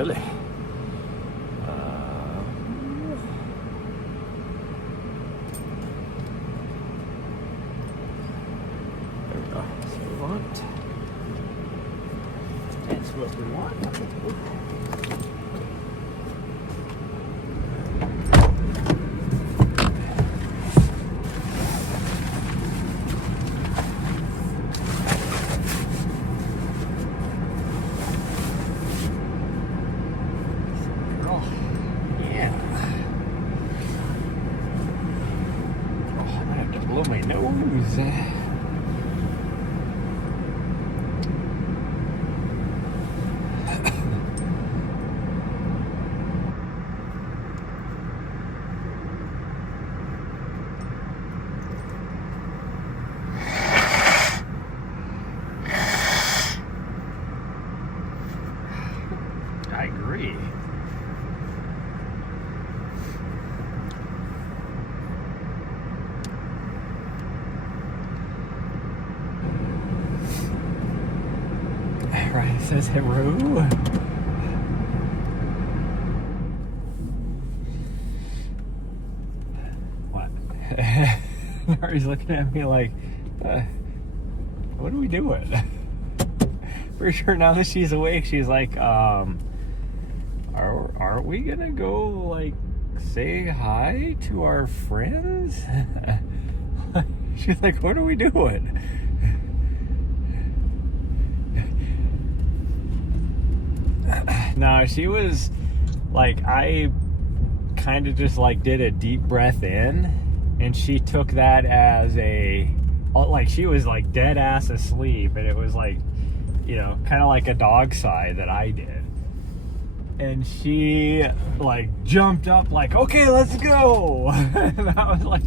chilly. There we go. That's what we want. That's what we want. My nose. I agree. Right, it says hello. What? Mari's looking at me like, what are we doing? For sure, now that she's awake, she's like, aren't we gonna go, like, say hi to our friends? She's like, what are we doing? No, she was like, I kind of just like did a deep breath in, and she took that as like she was like dead ass asleep, and it was like, you know, kind of like a dog sigh that I did. And she like jumped up like, okay, let's go. And I was like,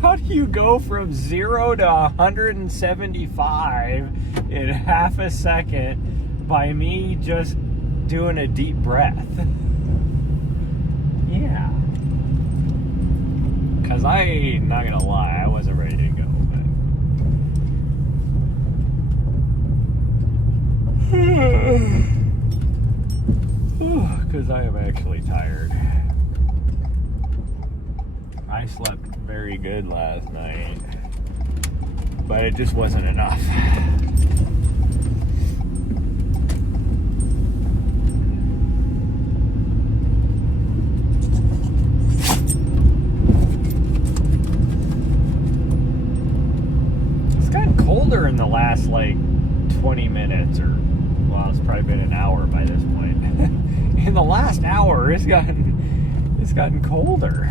how do you go from 0 to 175 in half a second by me just doing a deep breath? Yeah. Because I'm not going to lie, I wasn't ready to go. Because I am actually tired. I slept very good last night, but it just wasn't enough. Colder in the last like 20 minutes, or well, it's probably been an hour by this point. In the last hour, it's gotten colder.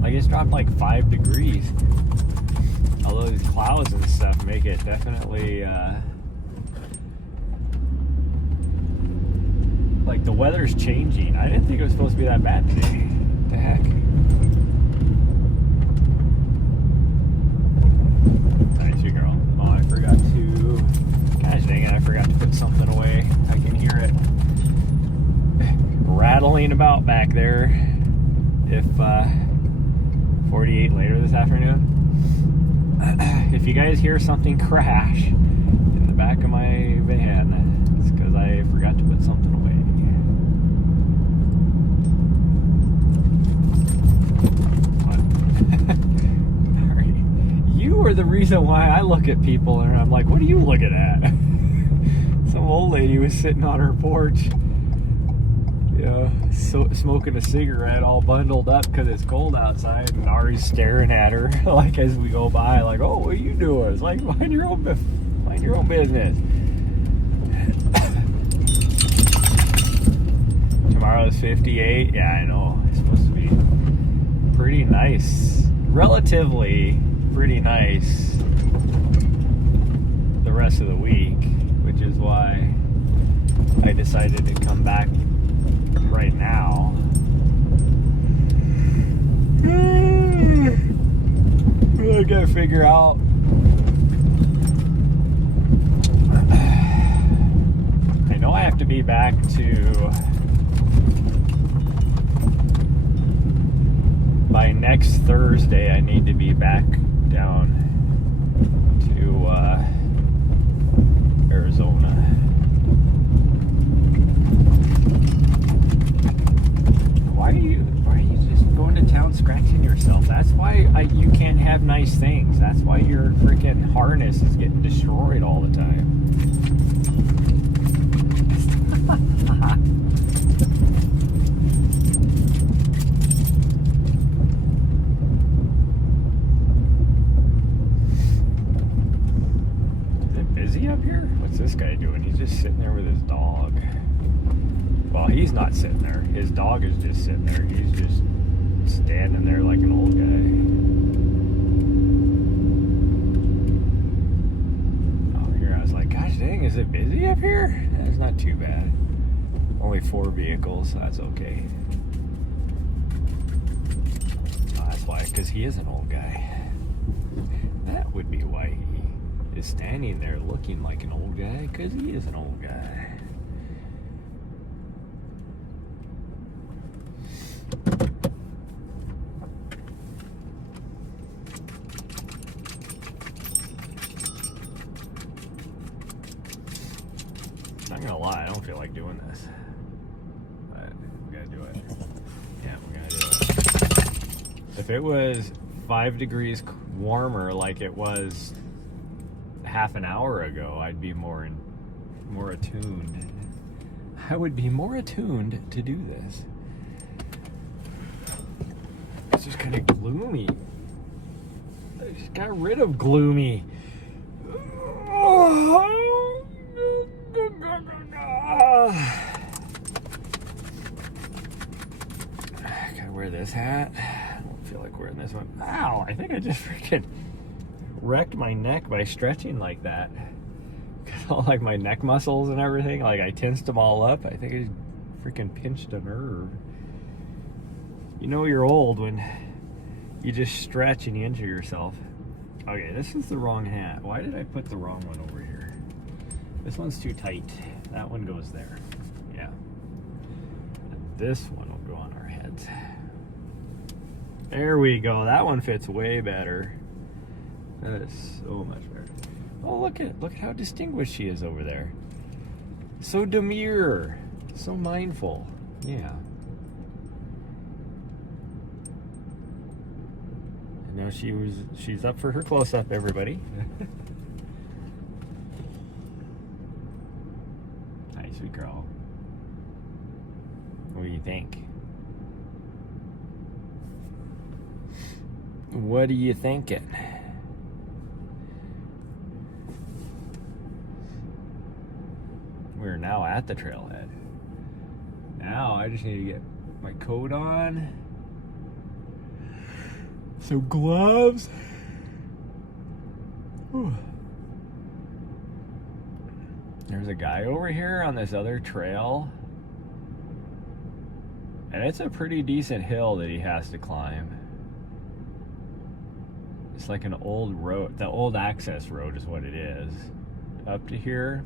Like it's dropped like 5 degrees. Although these clouds and stuff make it definitely like the weather's changing. I didn't think it was supposed to be that bad today. What the heck? Gosh dang it, I forgot to put something away. I can hear it rattling about back there. If 48 later this afternoon. If you guys hear something crash in the back of my van, it's because I forgot to put something away. You are the reason why I look at people and I'm like, what are you looking at? Some old lady was sitting on her porch, you know, smoking a cigarette, all bundled up because it's cold outside, and Ari's staring at her like as we go by, like, oh, what are you doing? It's like, mind your own business. Tomorrow's 58. Yeah, I know. It's supposed to be pretty nice, relatively pretty nice the rest of the week, which is why I decided to come back right now. I gotta figure out I know I have to be back to by next Thursday. I need to be back down to Arizona. have nice things. That's why your freaking harness is getting destroyed all the time. Is it busy up here? What's this guy doing? He's just sitting there with his dog. Well, he's not sitting there. His dog is just sitting there. He's just standing there like an old guy. Oh, here I was like, gosh dang, is it busy up here? It's not too bad. Only 4 vehicles. That's okay. Oh, that's why, because he is an old guy. That would be why he is standing there looking like an old guy, because he is an old guy. Not gonna lie, I don't feel like doing this, but we gotta do it. Yeah, we're gonna do it. If it was 5 degrees warmer like it was half an hour ago, I'd be more attuned. I would be more attuned to do this. It's just kind of gloomy. I just got rid of gloomy. Gotta wear this hat. I don't feel like wearing this one. Ow! I think I just freaking wrecked my neck by stretching like that. Got all like my neck muscles and everything. Like I tensed them all up. I think I freaking pinched a nerve. You know you're old when you just stretch and you injure yourself. Okay, this is the wrong hat. Why did I put the wrong one over here? This one's too tight. That one goes there. Yeah. And this one will go on our heads. There we go. That one fits way better. That is so much better. Oh, look at how distinguished she is over there. So demure. So mindful. Yeah. You know, she's up for her close-up, everybody. Hi, sweet girl. What do you think? What are you thinking? We're now at the trailhead. Now I just need to get my coat on. So gloves. Whew. There's a guy over here on this other trail. And it's a pretty decent hill that he has to climb. It's like an old road. The old access road is what it is. Up to here.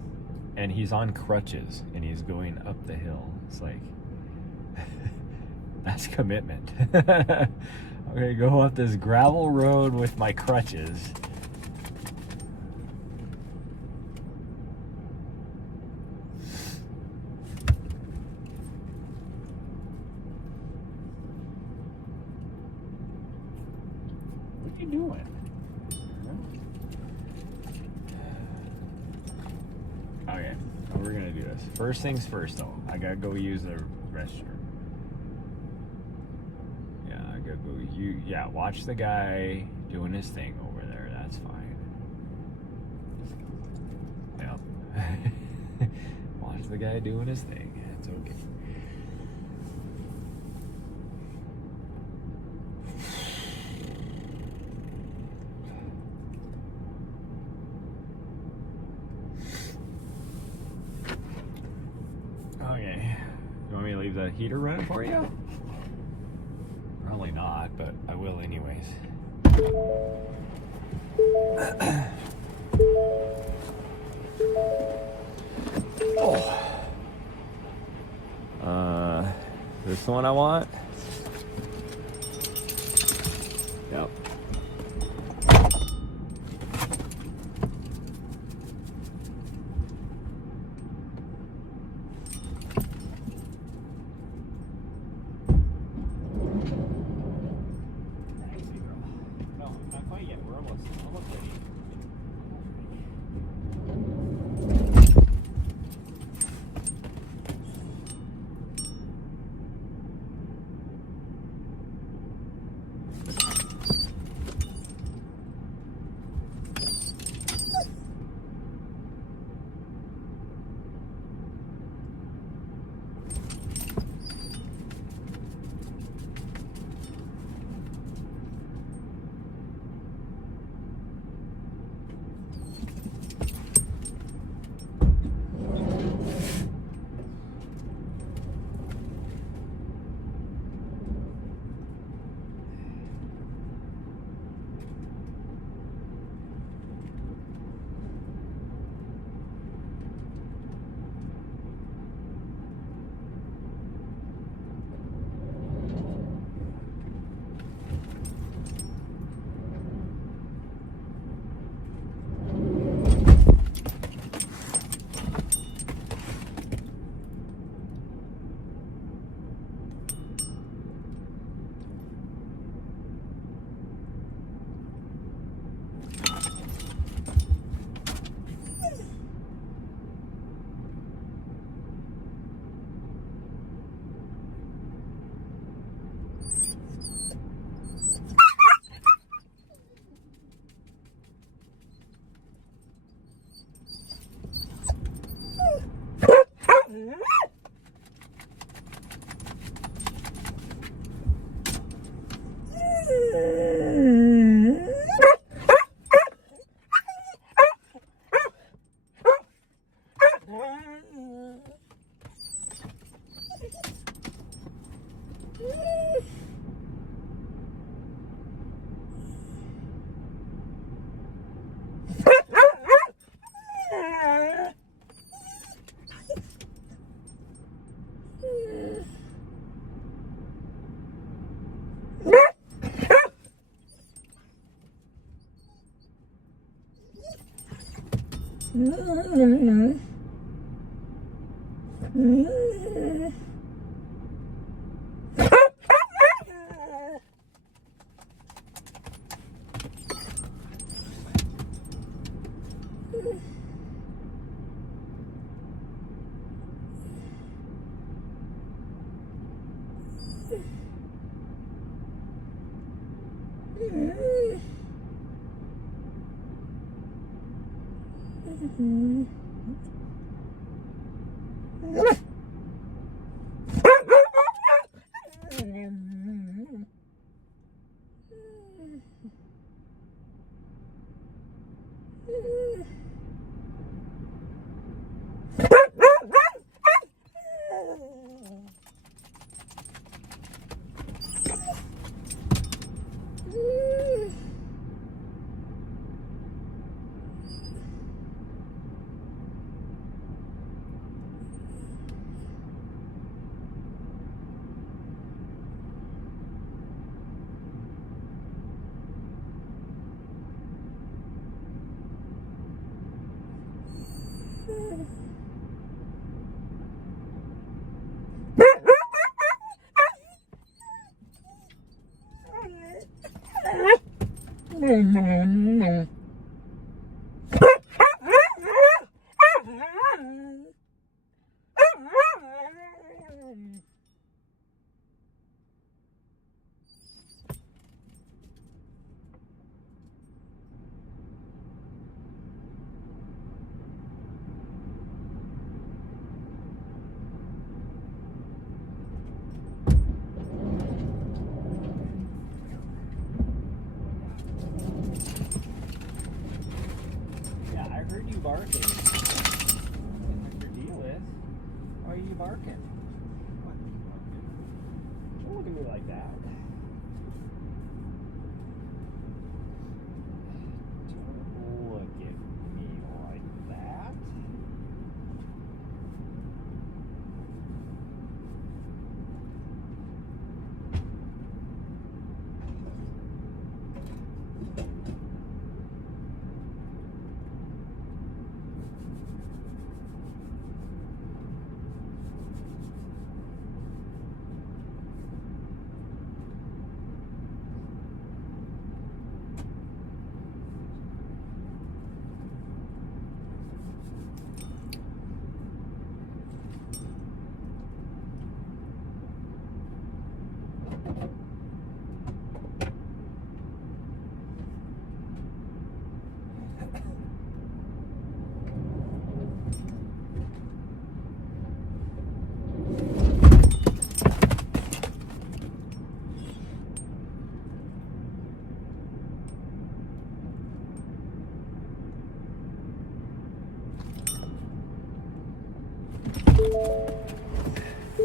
And he's on crutches. And he's going up the hill. It's like... that's commitment. I'm gonna go up this gravel road with my crutches. What are you doing? Okay, how we're gonna do this. First things first though, I gotta go use the restroom. Yeah, watch the guy doing his thing over there. That's fine. Yep. Watch the guy doing his thing. That's okay. Okay. You want me to leave the heater running for you? Probably not, but I will anyways. Oh. This the one I want? Yep. Barking. What your deal is? Why are you barking? Don't look at me like that. Don't look at me like that.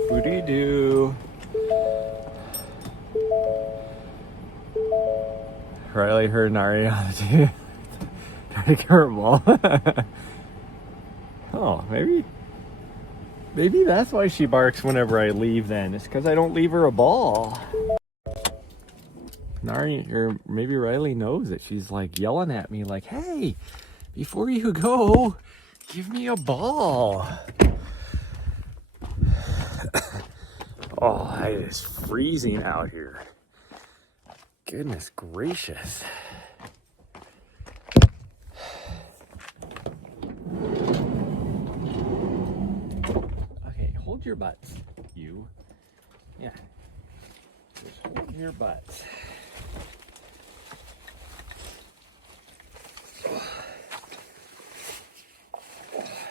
Booty-doo. Riley heard Nari on the tube. Trying to give her a ball. Oh, maybe that's why she barks whenever I leave then. It's because I don't leave her a ball. Nari, or maybe Riley knows it. She's like yelling at me like, hey, before you go, give me a ball. Oh, it is freezing out here. Goodness gracious. Okay, hold your butts, you. Yeah. Just hold your butts.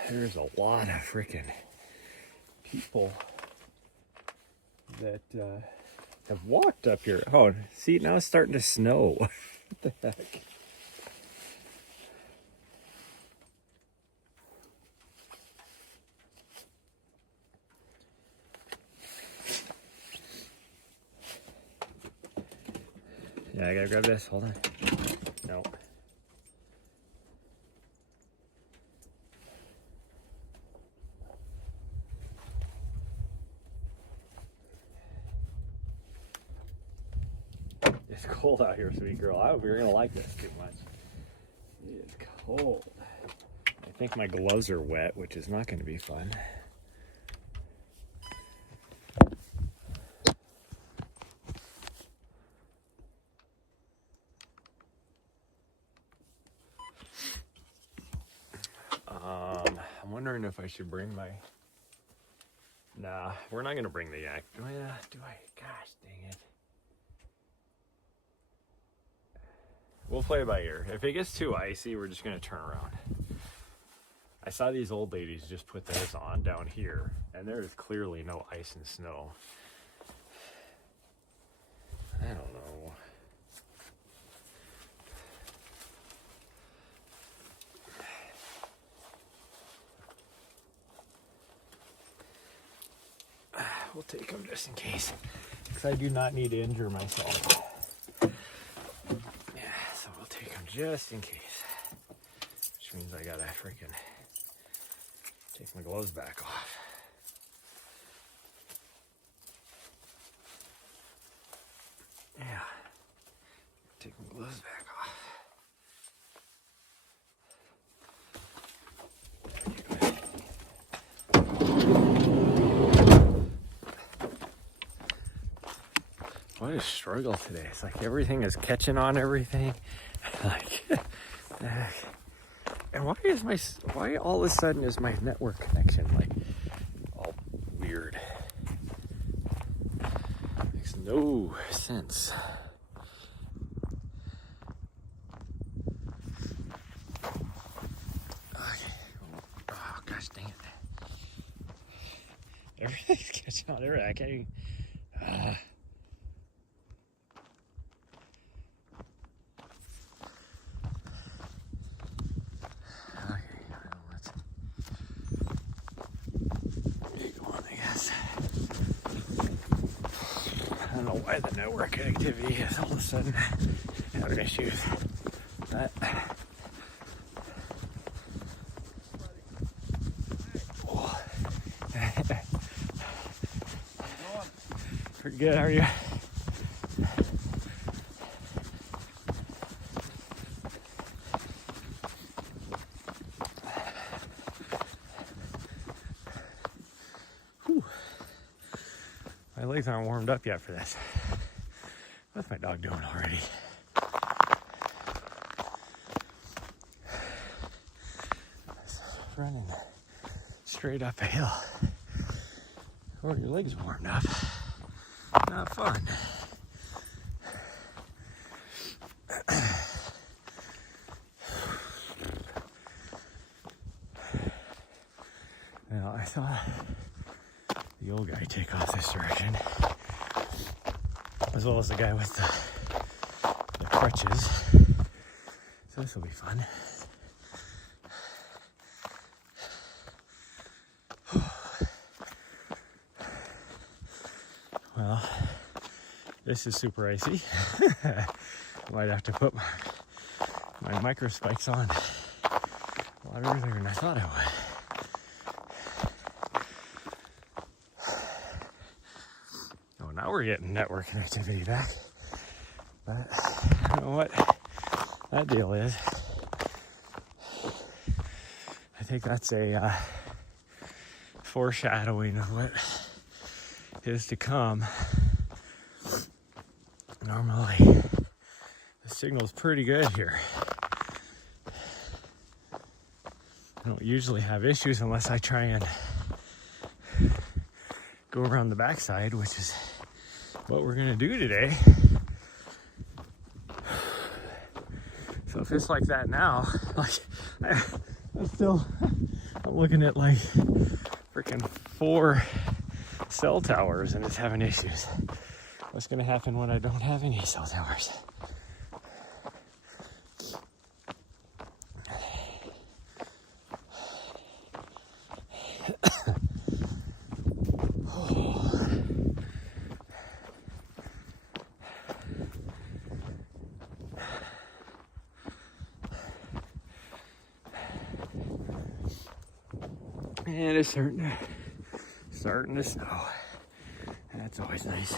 There's a lot of freaking people that have walked up here. Oh, see, now it's starting to snow. What the heck? Yeah, I gotta grab this. Hold on. No. It's cold out here, sweet girl. I hope you're gonna like this too much. It is cold. I think my gloves are wet, which is not going to be fun. I'm wondering if I should bring my... Nah, we're not going to bring the yak. Do I? Gosh, dang it. We'll play it by ear. If it gets too icy, we're just going to turn around. I saw these old ladies just put theirs on down here, and there is clearly no ice and snow. I don't know. We'll take them just in case, because I do not need to injure myself. Yeah, so we'll take them just in case, which means I gotta freaking take my gloves back off. Yeah, take my gloves back off. What a struggle today. It's like everything is catching on everything. Like, and why all of a sudden is my network connection like all weird? Makes no sense. Okay. Oh gosh dang it. Everything's catching on everything. I can't even, why the network connectivity is all of a sudden having issues. But pretty good, how are you? Whew. My legs aren't warmed up yet for this. What's my dog doing already? It's running straight up a hill. Or your legs warmed up. Not fun. Now I saw the old guy take off this direction, as well as the guy with the crutches. So this will be fun. Well, this is super icy. Might have to put my micro spikes on a lot earlier than I thought I would. Oh, now we're getting network connectivity back. But I don't know what that deal is. I think that's a foreshadowing of what is to come. Normally, the signal's pretty good here. I don't usually have issues unless I try and go around the backside, which is what we're gonna do today. So if it's like that now, like I'm looking at like freaking 4 cell towers and it's having issues. What's gonna happen when I don't have any cell towers? And it's starting to snow. That's always nice.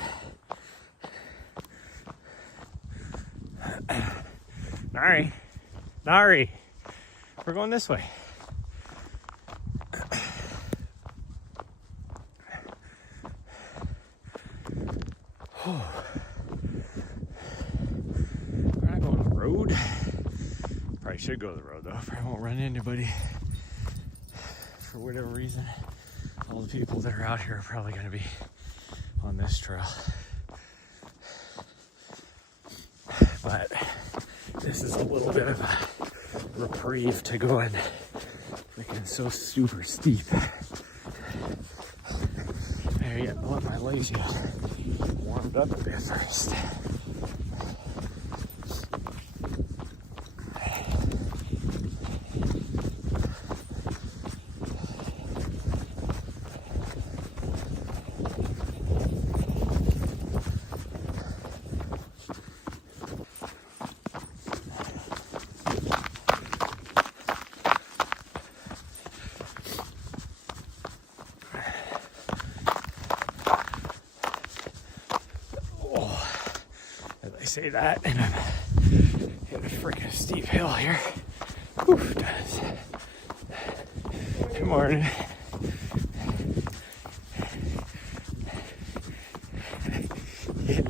Nari, we're going this way. Oh. We're not going to the road. Probably should go to the road though. Probably won't run into anybody for whatever reason. All the people that are out here are probably going to be on this trail. But this is a little bit of a reprieve to go in. Freaking so super steep. I gotta let my legs get warmed up a bit first. Say that, and I'm hitting a freaking steep hill here. Whew, does. Good morning.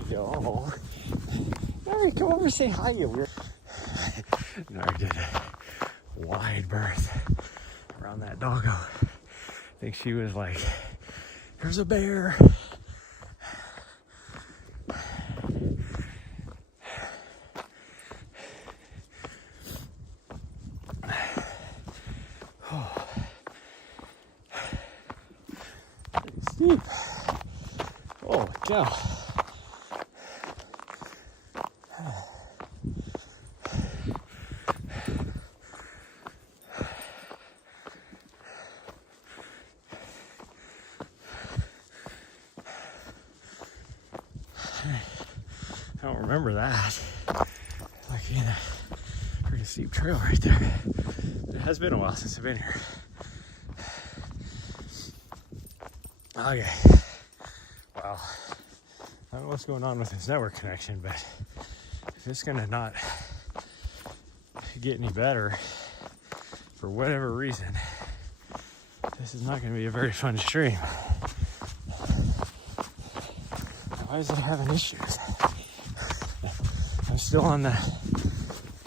Yo. Mary, come over and say hi, you weird. Nari did a wide berth around that doggo. I think she was like, there's a bear. Steep. Oh, cow. I don't remember that. Like in a pretty steep trail right there. It has been a while since I've been here. Okay. Well, I don't know what's going on with this network connection, but if it's gonna not get any better for whatever reason, this is not gonna be a very fun stream. Why is it having issues? I'm still on the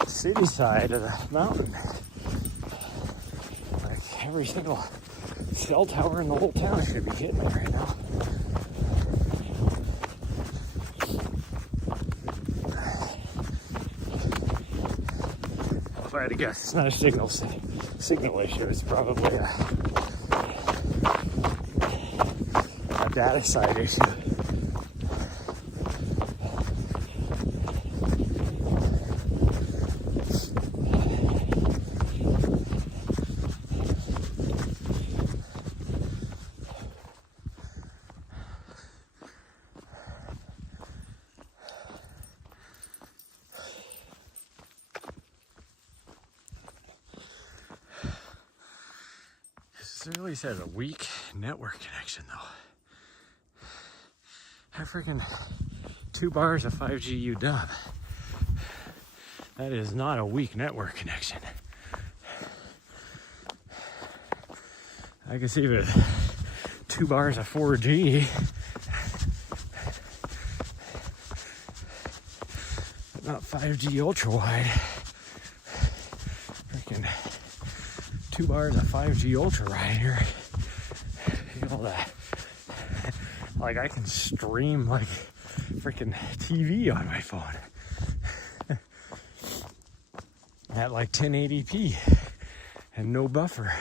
city side of the mountain. Like every single cell tower in the whole town should be hitting me right now. If I had to guess, it's not a signal issue. It's probably a data side issue. It really says a weak network connection though. I freaking 2 bars of 5G UW. That is not a weak network connection. I can see if it's 2 bars of 4G. But not 5G ultra wide. Freaking 2 bars of 5G ultra right here. You know that. Like I can stream like freaking TV on my phone at like 1080p and no buffer.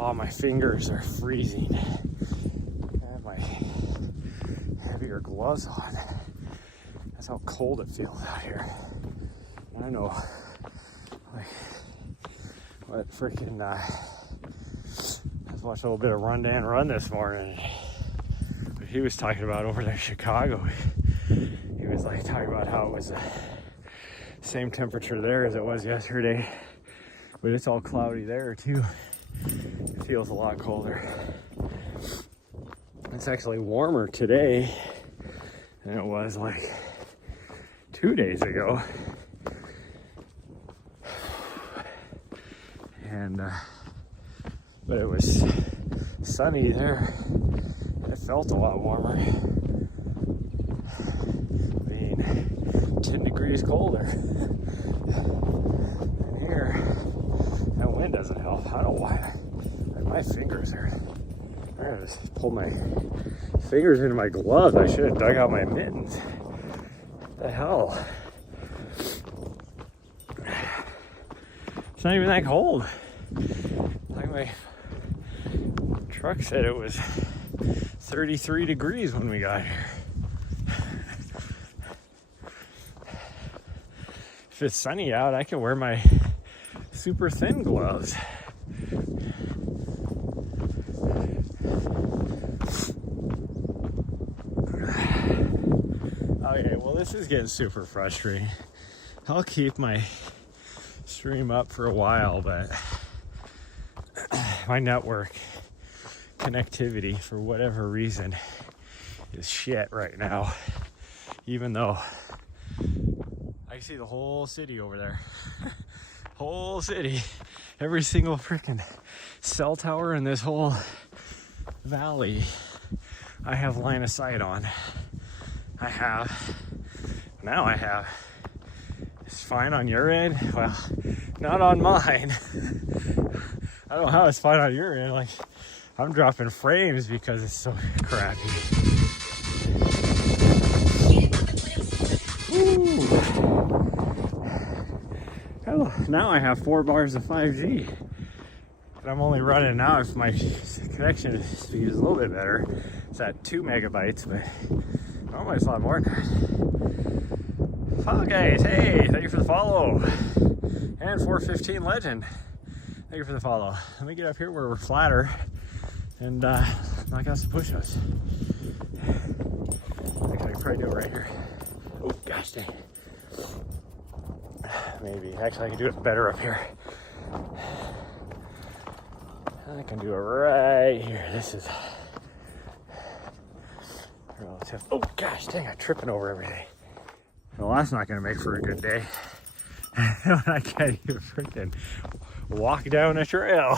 Oh, my fingers are freezing. I have my heavier gloves on. That's how cold it feels out here. I know, like, what freaking, I was watching a little bit of Run Dan Run this morning. But he was talking about over there in Chicago. He was like talking about how it was the same temperature there as it was yesterday. But it's all cloudy there too. It feels a lot colder. It's actually warmer today than it was like 2 days ago. And but it was sunny there. It felt a lot warmer. I mean, 10 degrees colder. And here, that wind doesn't help. I don't know why. My fingers are. I just pulled my fingers into my gloves. I should have dug out my mittens. What the hell? It's not even that cold. Like my truck said it was 33 degrees when we got here. If it's sunny out, I can wear my super thin gloves. Okay, well, this is getting super frustrating. I'll keep my stream up for a while, but my network connectivity, for whatever reason, is shit right now. Even though I can see the whole city over there. Whole city. Every single freaking cell tower in this whole valley I have line of sight on. Now I have. It's fine on your end? Well, not on mine. I don't know how it's fine on your end. Like, I'm dropping frames because it's so crappy. Ooh. Oh, now I have 4 bars of 5G. But I'm only running now if my connection speed is a little bit better. It's at 2 megabytes, but normally it's a lot more than that. Follow guys, hey, thank you for the follow. And 415 Legend, thank you for the follow. Let me get up here where we're flatter and knock out some push-ups. Actually, I can probably do it right here. Oh, gosh dang. Maybe. Actually, I can do it better up here. I can do it right here. This is relative. Oh, gosh dang, I'm tripping over everything. Well, that's not going to make for a good day. When I can't even freaking walk down a trail.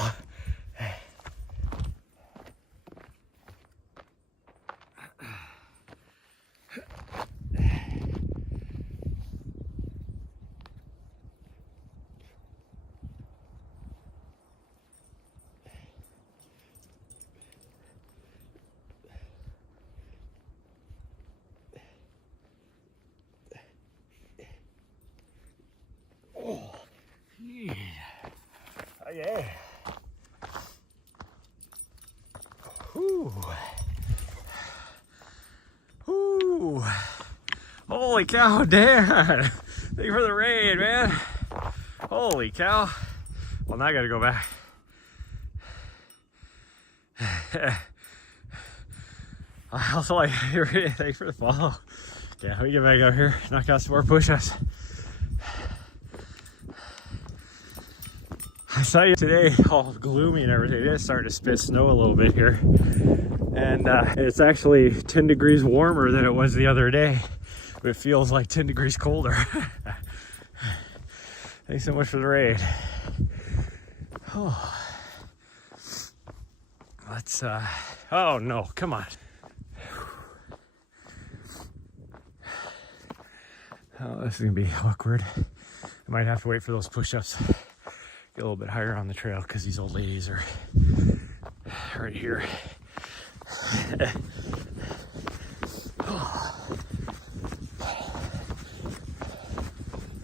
Oh, yeah. Oh, yeah. Ooh. Ooh. Holy cow, Dan. Thank you for the raid, man. Holy cow. Well, now I gotta go back. I also like your raid. Thanks for the follow. Yeah, let me get back out here, knock out some more push-ups. I saw you today all gloomy and everything. It is starting to spit snow a little bit here. And it's actually 10 degrees warmer than it was the other day. But it feels like 10 degrees colder. Thanks so much for the raid. Oh. Let's, oh no, come on. Oh, this is gonna be awkward. I might have to wait for those push-ups. Get a little bit higher on the trail because these old ladies are right here.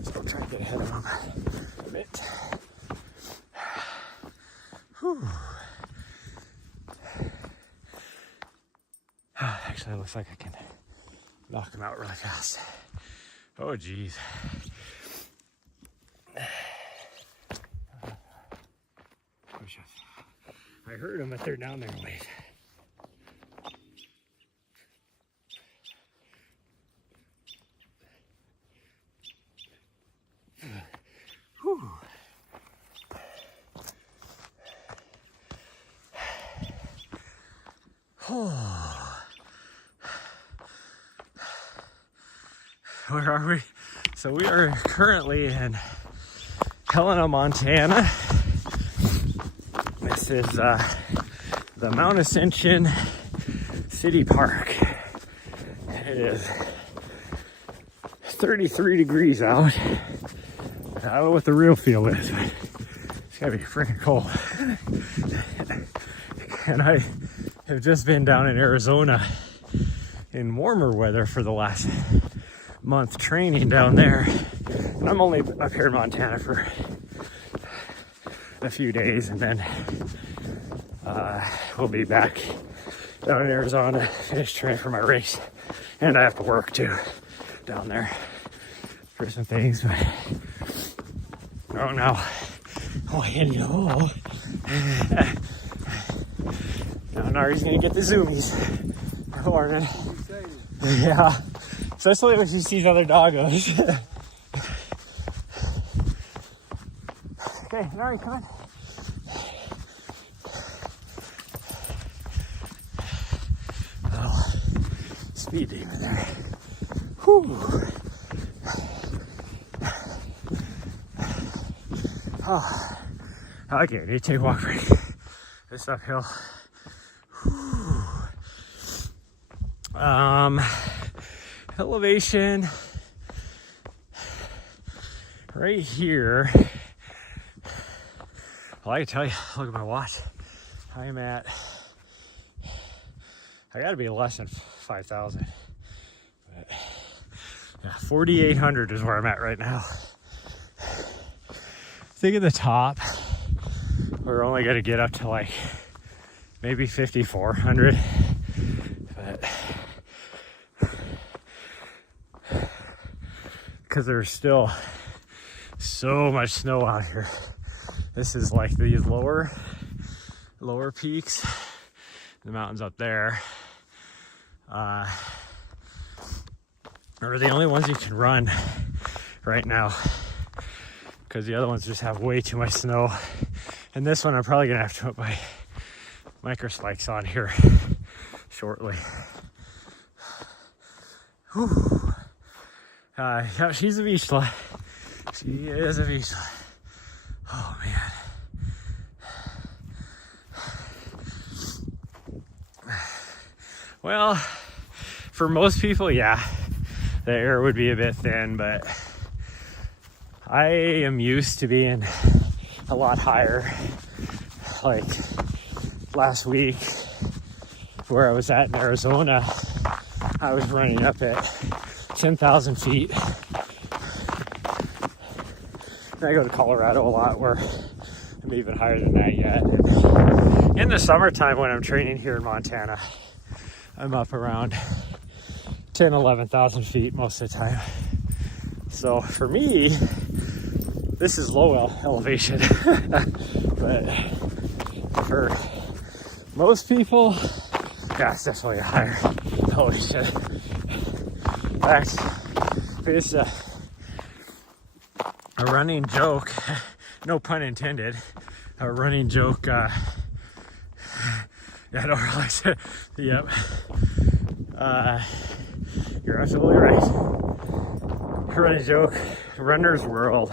So try to get ahead of them a bit. Whew. Actually, it looks like I can knock them out really fast. Oh, geez. I heard them, but they're down there a ways. Whew. Oh. Where are we? So we are currently in Helena, Montana. This is the Mount Ascension City Park. It is 33 degrees out. I don't know what the real feel is, but it's gotta be freaking cold. And I have just been down in Arizona in warmer weather for the last month training down there. And I'm only up here in Montana for a few days, and then we'll be back down in Arizona, finish training for my race. And I have to work too down there for some things, but oh no. Oh, hello. Now Nari's gonna get the zoomies. Morning. Yeah. Especially when she sees other doggos. Okay, Nari, come on. Oh, speed demon there. Whew. Oh. Okay, need to take a walk break. This uphill. Whew. Elevation right here. Well, I can tell you, look at my watch. I am at, I gotta be less than 5,000. But yeah, 4,800 is where I'm at right now. Think at the top, we're only gonna get up to like maybe 5,400. But because there's still so much snow out here. This is like these lower peaks, the mountains up there are the only ones you can run right now, because the other ones just have way too much snow. And this one I'm probably gonna have to put my micro spikes on here shortly. Whew. Yeah, she's a Vizsla. She is a Vizsla. Oh man. Well, for most people, yeah, the air would be a bit thin, but I am used to being a lot higher. Like last week, where I was at in Arizona, I was running up at 10,000 feet. I go to Colorado a lot, where I'm even higher than that yet. And in the summertime when I'm training here in Montana, I'm up around 10, 11,000 feet most of the time. So for me, this is low elevation. But for most people, yeah, it's definitely a higher elevation. In fact, it's a running joke, no pun intended, a running joke, yeah, I don't realize it. Yep. You're absolutely right. A running joke, Runner's World,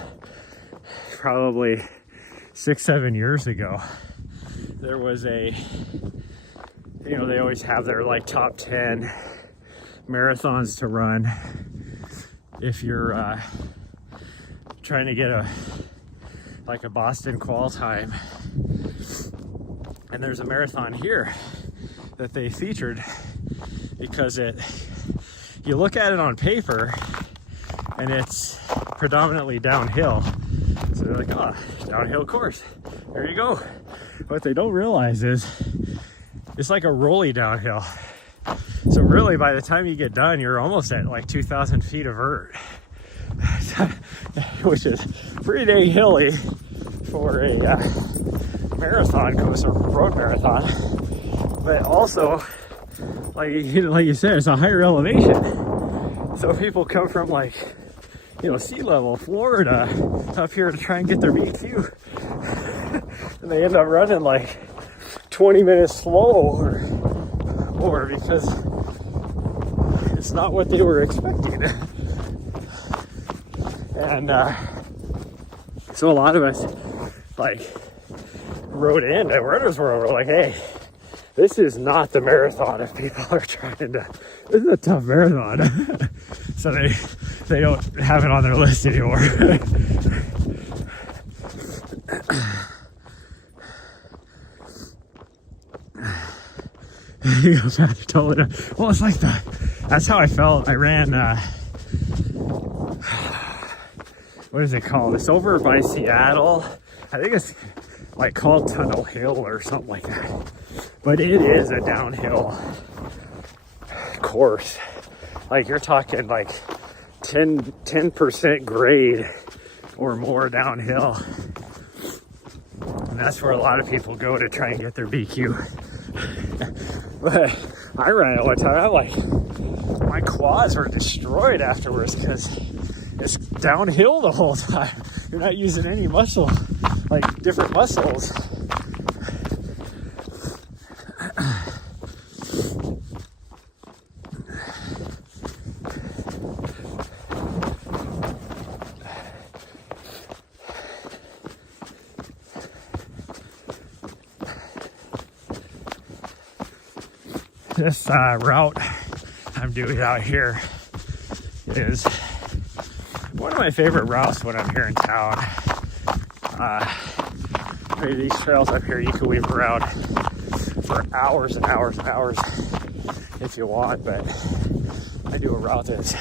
probably 6-7 years ago, there was a, you know, they always have their like top 10 marathons to run if you're trying to get a Boston qual time. And there's a marathon here that they featured because you look at it on paper and it's predominantly downhill. So they're like, oh, downhill course, there you go. What they don't realize is it's like a rolly downhill. So really, by the time you get done, you're almost at like 2,000 feet of vert, which is pretty dang hilly for a marathon course or road marathon. But also, like you said, it's a higher elevation. So people come from like, you know, sea level, Florida, up here to try and get their BQ. And they end up running like 20 minutes slow or because it's not what they were expecting. And so a lot of us like wrote into Runner's World. We're like, hey, this is not the marathon if people are trying to, this is a tough marathon. So they don't have it on their list anymore. You go back to totally. Well, it's like that's how I felt. I ran, what is it called? It's over by Seattle. I think it's like called Tunnel Hill or something like that. But it is a downhill course. Like you're talking like 10% grade or more downhill. And that's where a lot of people go to try and get their BQ. But I ran it one time, I'm like, my quads were destroyed afterwards because it's downhill the whole time. You're not using any muscle, like different muscles. This route I'm doing out here is one of my favorite routes when I'm here in town. These trails up here, you can weave around for hours and hours and hours if you want, but I do a route that's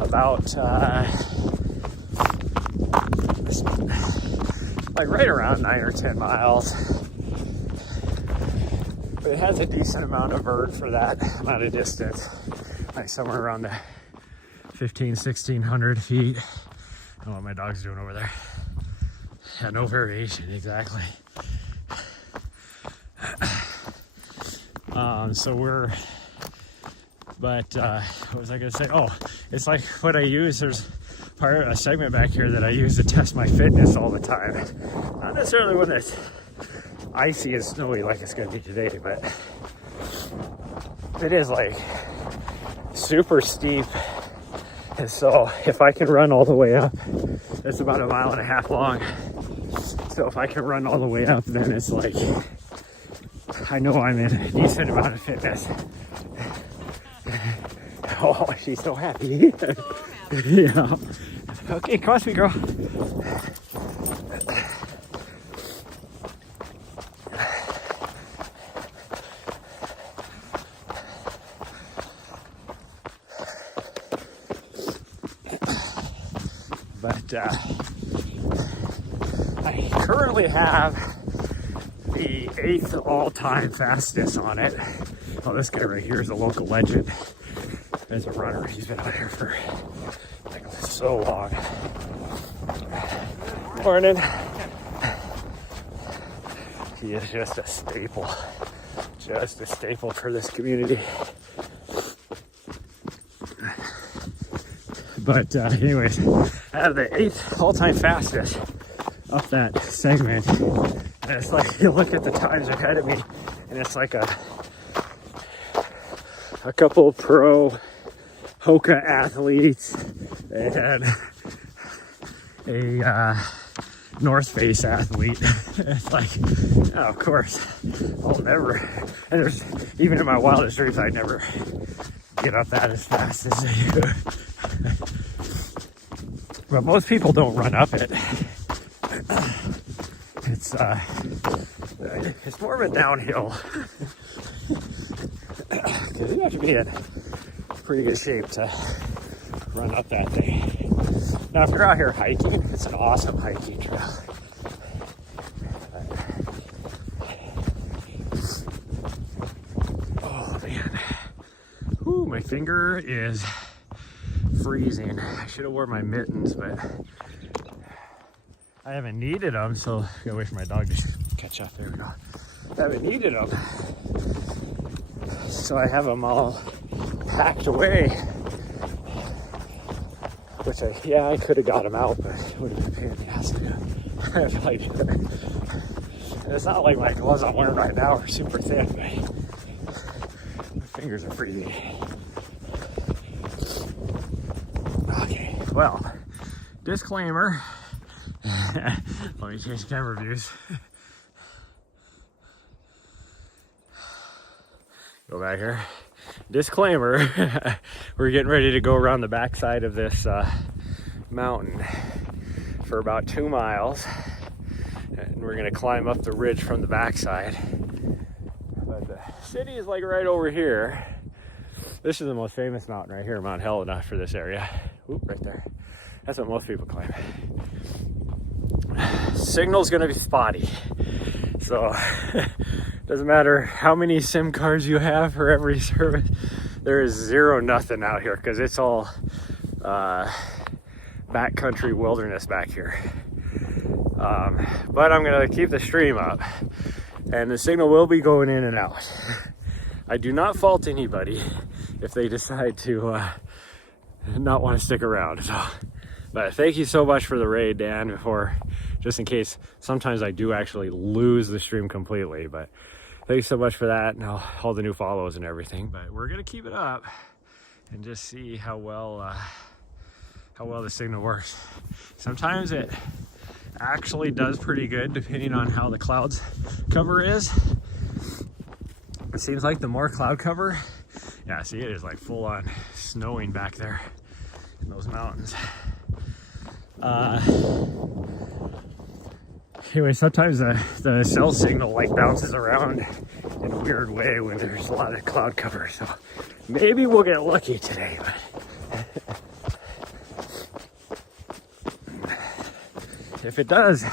about like right around 9 or 10 miles. But it has a decent amount of vert for that amount of distance, like somewhere around the 1600 feet. I don't know what my dog's doing over there. Yeah, no variation, exactly. What was I gonna say? Oh, it's like what I use, there's a segment back here that I use to test my fitness all the time. Not necessarily when it's icy and snowy like it's gonna be today, but it is like super steep. And so if I can run all the way up, it's about 1.5 miles long. So if I can run all the way up, then it's like, I know I'm in a decent amount of fitness. Oh, she's so happy. Yeah. Okay, come on, sweet girl. But I currently have the 8th all-time fastest on it. Oh, this guy right here is a local legend. As a runner, he's been out here for like so long. Morning. He is just a staple for this community. But anyways, I have the 8th all-time fastest up that segment. And it's like, you look at the times ahead of me, and it's like a couple pro Hoka athletes and a North Face athlete. It's like, oh, of course, I'll never, and there's, even in my wildest dreams, I'd never get up that as fast as they do. But most people don't run up it. It's more of a downhill. Because you have to be in pretty good shape to run up that thing. Now, if you're out here hiking, it's an awesome hiking trail. Oh man, ooh, my finger is freezing. I should have worn my mittens, but I haven't needed them, so I gotta wait for my dog to catch up. There we go. I haven't needed them, so I have them all packed away. Which I could have got them out, but it would have been a pain in the ass to do. Like, and it's not like my gloves I'm wearing right now are super thin, but my fingers are freezing. Okay, well, Disclaimer. Let me change camera views. Go back here. Disclaimer. We're getting ready to go around the backside of this mountain for about 2 miles. And we're gonna climb up the ridge from the backside. But the city is like right over here. This is the most famous mountain right here, Mount Helena, for this area. Oop, right there. That's what most people climb. Signal's gonna be spotty. So, doesn't matter how many SIM cards you have for every service, there is zero nothing out here because it's all backcountry wilderness back here. But I'm gonna keep the stream up and the signal will be going in and out. I do not fault anybody if they decide to not want to stick around. So, but thank you so much for the raid, Dan, before, just in case sometimes I do actually lose the stream completely, but thanks so much for that and all the new follows and everything. But we're gonna keep it up and just see how well the signal works. Sometimes it actually does pretty good depending on how the clouds cover is. It seems like the more cloud cover, yeah, see, it is like full on snowing back there in those mountains. Anyway, sometimes the cell signal like bounces around in a weird way when there's a lot of cloud cover, so maybe we'll get lucky today. But if it does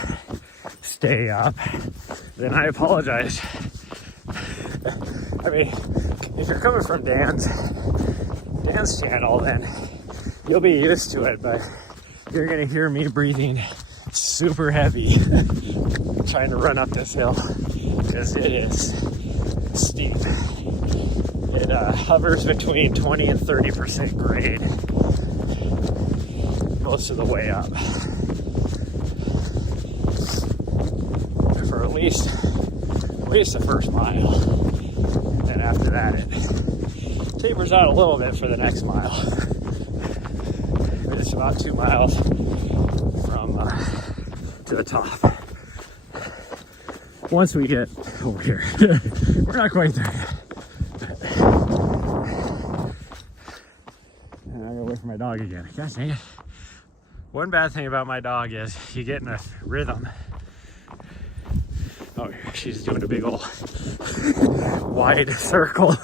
stay up, then I apologize. I mean, if you're coming from Dan's channel, then you'll be used to it, but you're gonna hear me breathing super heavy trying to run up this hill because it is steep. It hovers between 20 and 30% grade most of the way up for at least the first mile, and then after that it tapers out a little bit for the next mile. It's about 2 miles from to the top. Once we get over here, we're not quite there yet. And I gotta wait for my dog again. Gosh dang it. One bad thing about my dog is you get in a rhythm. Oh, she's doing a big old wide circle.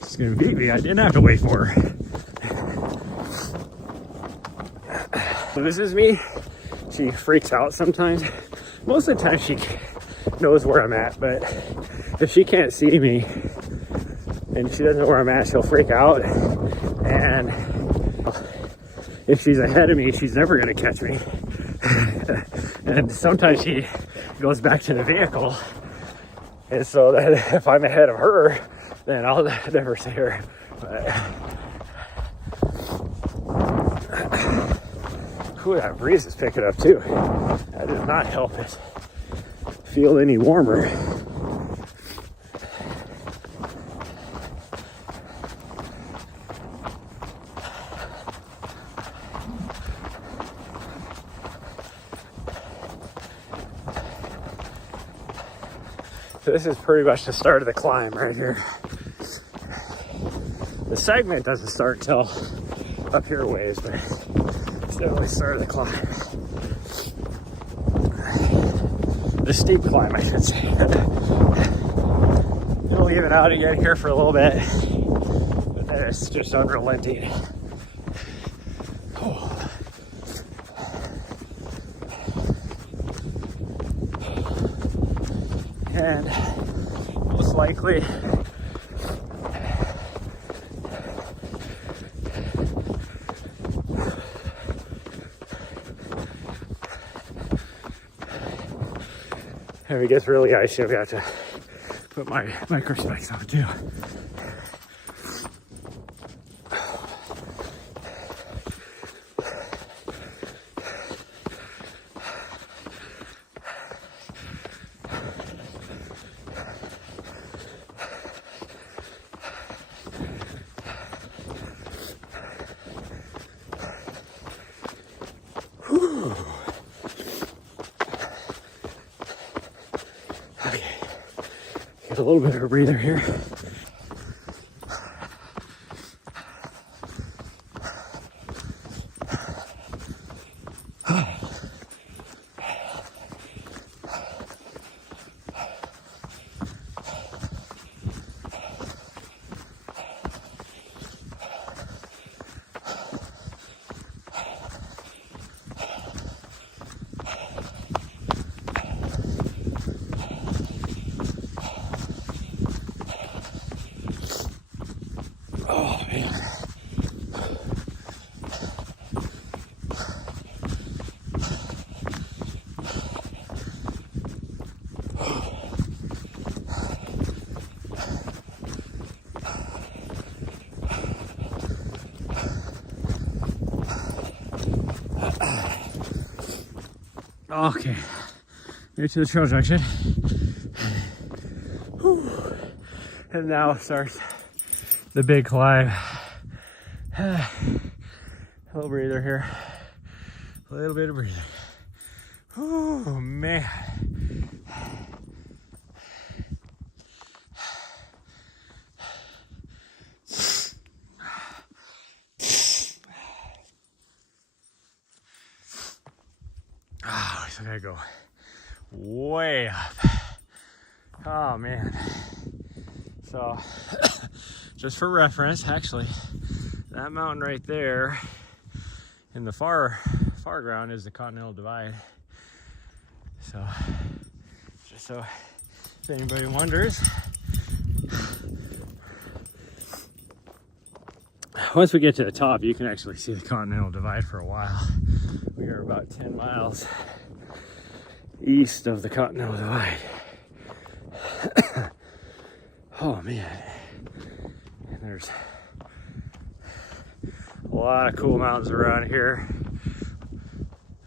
She's gonna beat me. I didn't have to wait for her. So this is me. She freaks out sometimes. Most of the time she knows where I'm at, but if she can't see me and she doesn't know where I'm at, she'll freak out. And if she's ahead of me, she's never gonna catch me. And sometimes she goes back to the vehicle, and so that if I'm ahead of her, then I'll never see her. Ooh, that breeze is picking up too. That does not help it feel any warmer. So this is pretty much the start of the climb right here. The segment doesn't start till up here a ways, but it's definitely the start of the climb. The steep climb, I should say. It'll even out again here for a little bit, but then it's just unrelenting. Oh. And most likely if it gets really icy, I've got to put my micro specs on too. Whew. a little bit of a breather here. Oh man. Okay, here to the trail junction. Whew. And now starts the big climb. A little breather here. A little bit of breather. Oh man. Oh, we still gotta go way up. Oh man. So just for reference, actually, that mountain right there in the far ground is the Continental Divide. So just so if anybody wonders, once we get to the top, you can actually see the Continental Divide for a while. We are about 10 miles east of the Continental Divide. Oh man. And there's a lot of cool mountains around here.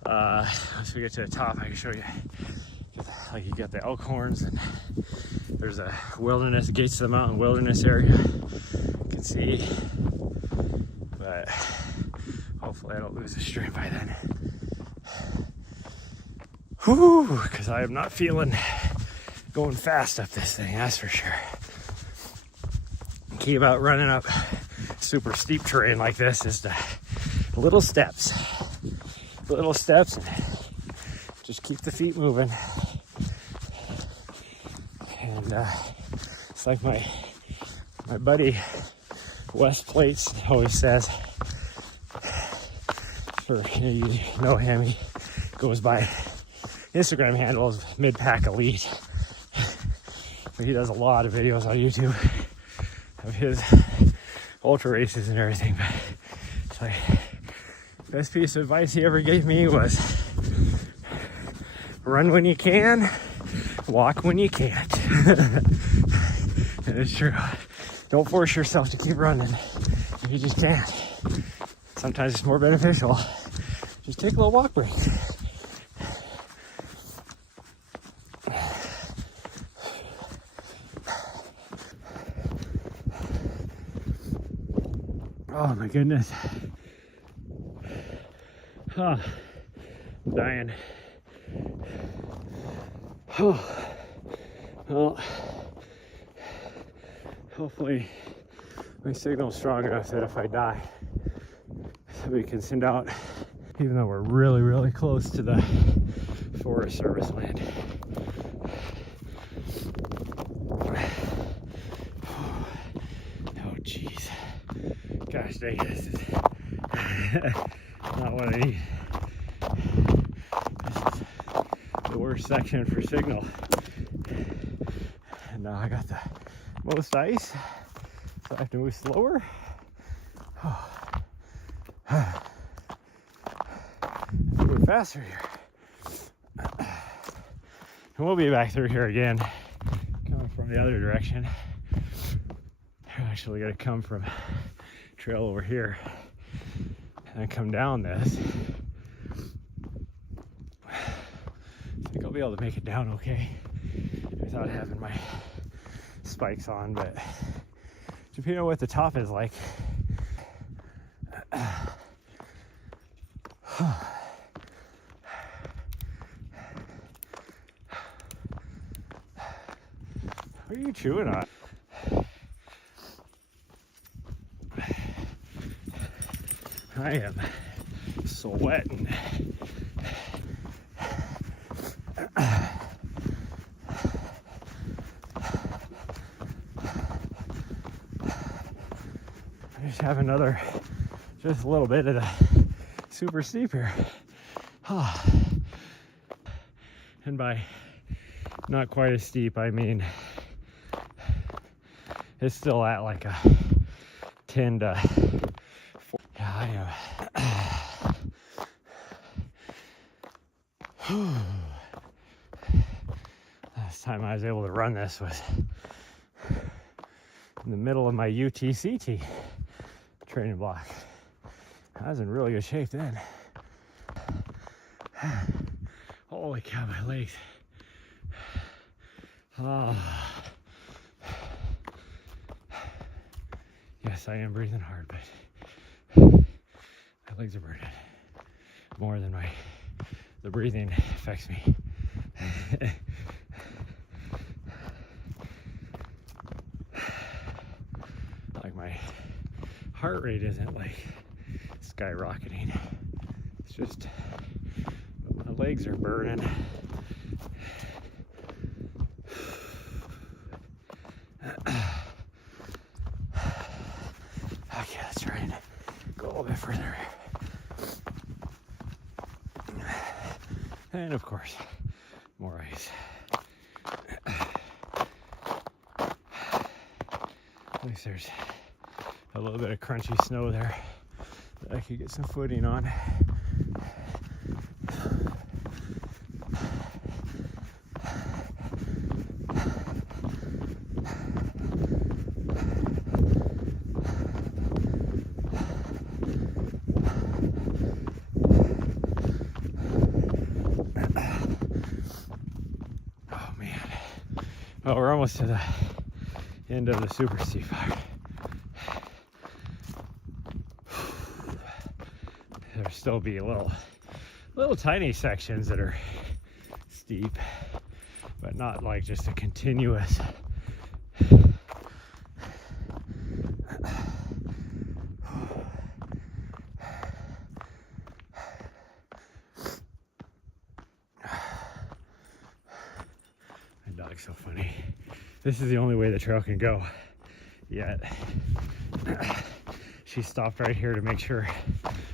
Once we get to the top, I can show you. Like you got the Elkhorns, and there's a wilderness, gates to the mountain wilderness area. You can see, but hopefully I don't lose the stream by then. Whew, because I am not feeling going fast up this thing, that's for sure. The key about running up super steep terrain like this is the little steps. Little steps, and just keep the feet moving. And it's like my buddy Wes Plates always says, for you know him, he goes by Instagram handle as Mid-Pack Elite. But he does a lot of videos on YouTube of his ultra races and everything. But it's like, best piece of advice he ever gave me was run when you can, walk when you can't. And it's true. Don't force yourself to keep running if you just can't. Sometimes it's more beneficial. Just take a little walk break. Oh my goodness. Oh, I'm dying. Oh, well, hopefully my signal's strong enough that if I die, we can send out, even though we're really, really close to the Forest Service land. Oh, jeez. Gosh dang it, this is not what I need. This is the worst section for signal. And now I got the most ice, so I have to move slower. Move faster here. And we'll be back through here again, coming from the other direction. They're actually gonna come from trail over here and then come down this. I think I'll be able to make it down okay without having my spikes on, but depending on what the top is like. What are you chewing on? I am sweating. I just have another, just a little bit of the super steep here. And by not quite as steep, I mean it's still at like a 10 to 4. Yeah, I am. Last time I was able to run this was in the middle of my UTCT training block. I was in really good shape then. Holy cow, my legs. Oh. Yes, I am breathing hard, but my legs are burning more than the breathing affects me. Like my heart rate isn't like skyrocketing. It's just my legs are burning. Okay, let's try and go a little bit further. And of course, more ice. At least there's a little bit of crunchy snow there that I could get some footing on. Oh man. Well, we're almost to the end of the super steep part. There'll still be little tiny sections that are steep, but not like just a continuous. My dog's so funny. This is the only way the trail can go yet. She stopped right here to make sure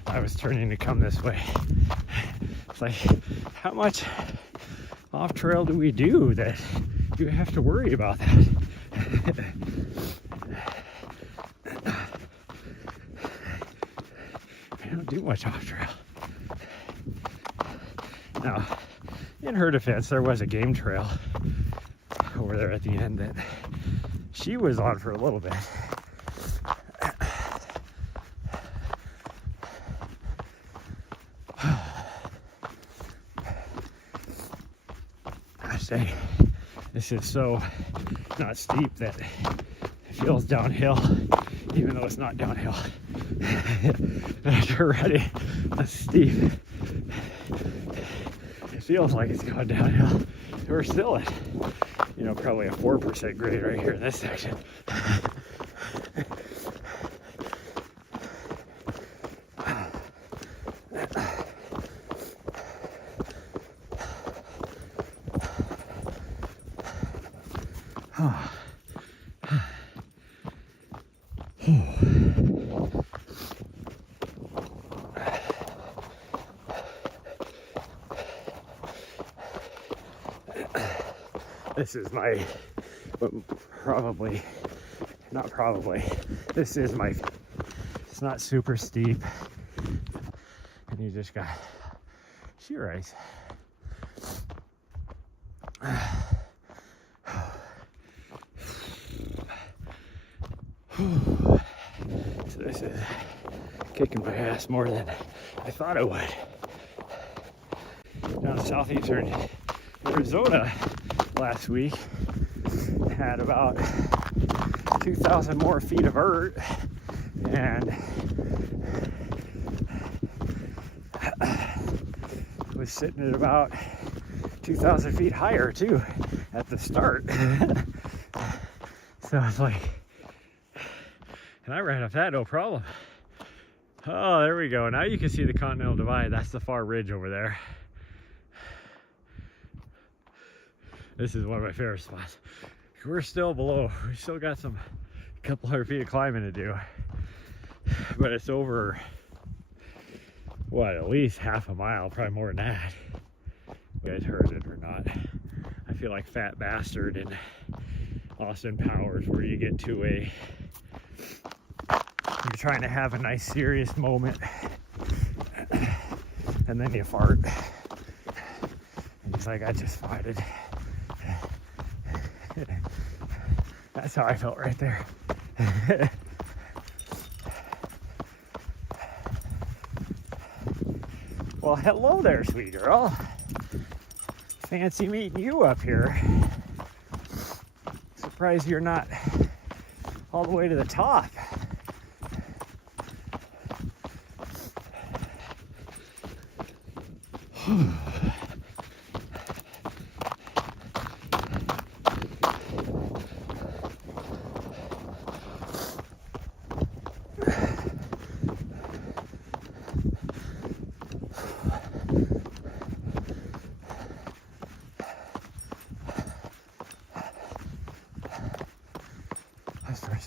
I was turning to come this way. It's like, how much off trail do we do that you have to worry about that? I don't do much off trail. Now, in her defense, there was a game trail over there at the end that she was on for a little bit. I say, this is so not steep that it feels downhill, even though it's not downhill. After running a steep, it feels like it's going downhill. We're still at, probably a 4% grade right here in this section. This is my, this is my, it's not super steep, and you just got sheer ice. So this is kicking my ass more than I thought it would. Down in southeastern Arizona last week had about 2,000 more feet of vert, and was sitting at about 2,000 feet higher too at the start. So it's like, and I ran up that no problem. Oh, there we go. Now you can see the Continental Divide. That's the far ridge over there. This is one of my favorite spots. We're still below. We still got a couple hundred feet of climbing to do. But it's over, what, at least half a mile, probably more than that. You guys heard it or not. I feel like Fat Bastard in Austin Powers, where you get to you're trying to have a nice serious moment and then you fart. And he's like, I just farted. That's how I felt right there. Well, hello there, sweet girl. Fancy meeting you up here. Surprised you're not all the way to the top.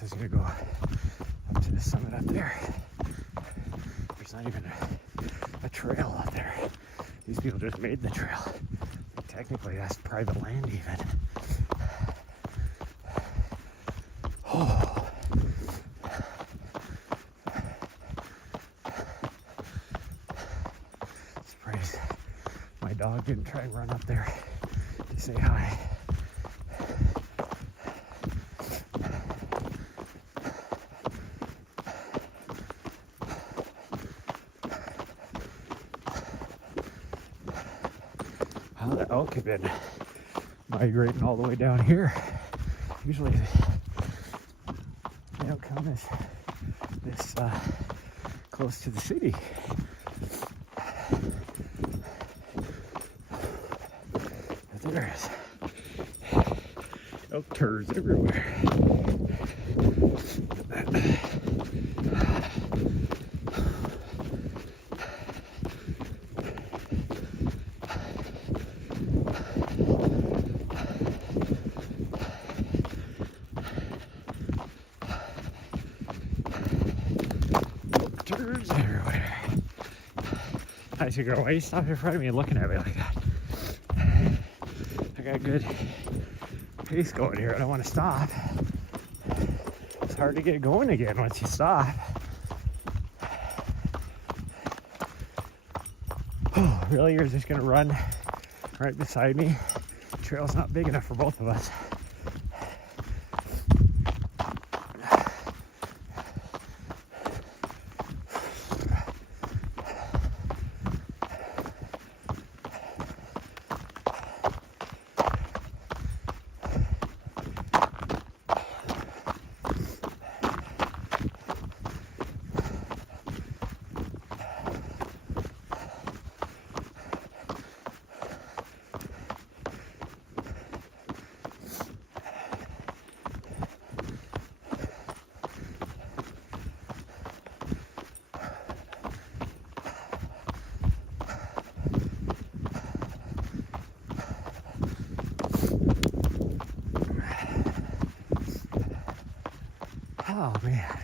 This is gonna go up to the summit up there. There's not even a trail out there. These people just made the trail. Technically, that's private land even. Oh. Surprised my dog didn't try and run up there to say hi. Well, the elk have been migrating all the way down here. Usually they don't come this close to the city. But there's elk turds everywhere. Turds everywhere. I should go, why you stop in front of me and looking at me like that? I got a good pace going here. I don't want to stop. It's hard to get going again once you stop. Oh, really? You're just going to run right beside me? The trail's not big enough for both of us. Oh man.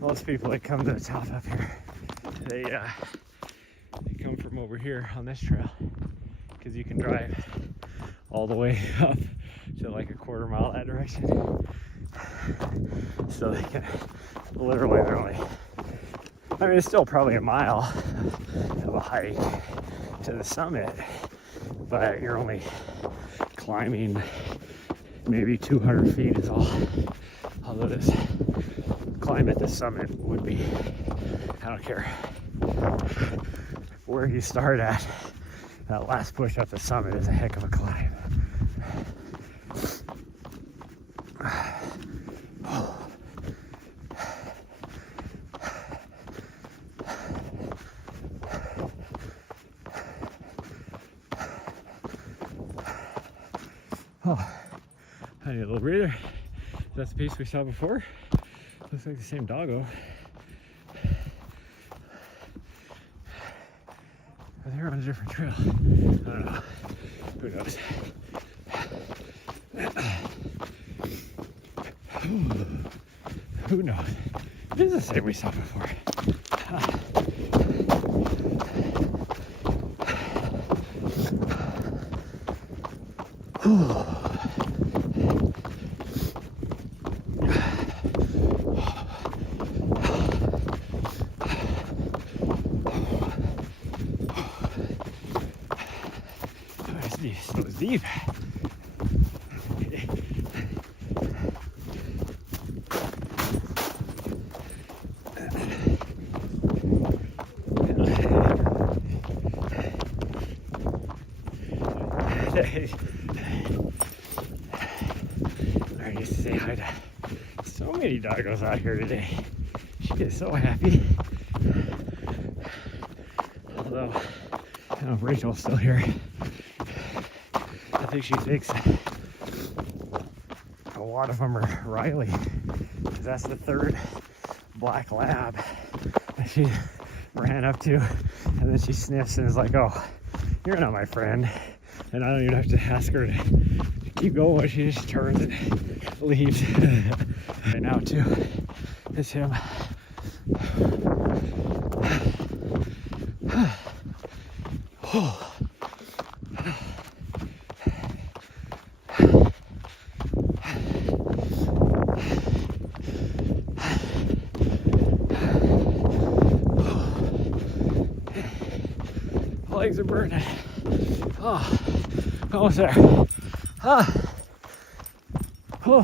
Most people that come to the top up here, they come from over here on this trail, because you can drive all the way up to like a quarter mile that direction. So they can literally, they're only, I mean, it's still probably a mile of a hike to the summit, but you're only climbing maybe 200 feet is all. Although this climb at the summit would be, I don't care where you start at, that last push up the summit is a heck of a climb. Oh, I need a little breather. That's the piece we saw before. Looks like the same doggo. But they're on a different trail. I don't know. Who knows? Who knows? It is the same we saw before. So deep. I used to say hi to so many doggos out here today. She gets so happy. Although, I don't know if Rachel's still here. I think she thinks a lot of them are Riley, because that's the third black lab that she ran up to, and then she sniffs and is like, oh, you're not my friend. And I don't even have to ask her to keep going. She just turns and leaves. Right now too, it's him. Legs are burning. Oh, almost there. Ah. Oh.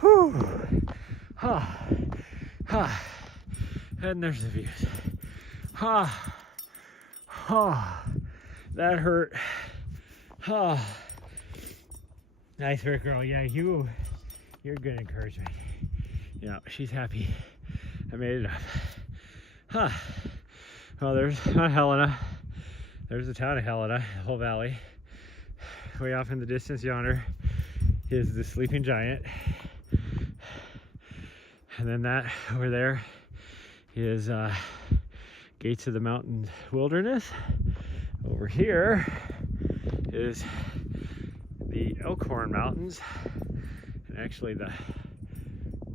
Whew. Ah. Ah. And there's the views. Ah. Ah. That hurt. Ah. Nice work, girl. Yeah, you're good encouragement. Yeah, she's happy. I made it up. Huh. Well, there's Mount Helena. There's the town of Helena, the whole valley. Way off in the distance yonder is the sleeping giant. And then that over there is Gates of the Mountain Wilderness. Over here is the Elkhorn Mountains. And actually the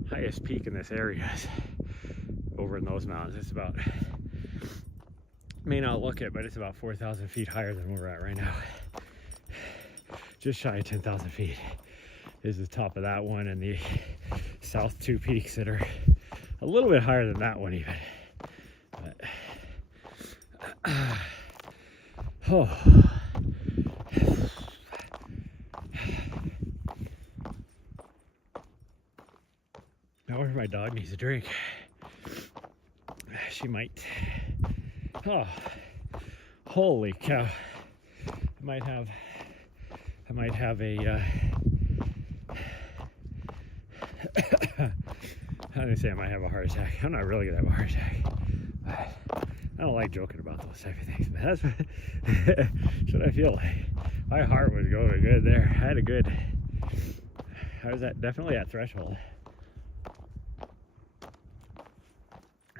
highest peak in this area is over in those mountains. It's about, may not look it, but it's about 4,000 feet higher than where we're at right now. Just shy of 10,000 feet is the top of that one, and the south two peaks that are a little bit higher than that one even. But, oh. Now if my dog needs a drink, she might. Oh, holy cow! I might have a. I didn't say I might have a heart attack. I'm not really gonna have a heart attack. But I don't like joking about those type of things, but that's what I feel like. My heart was going good there. I was definitely at threshold.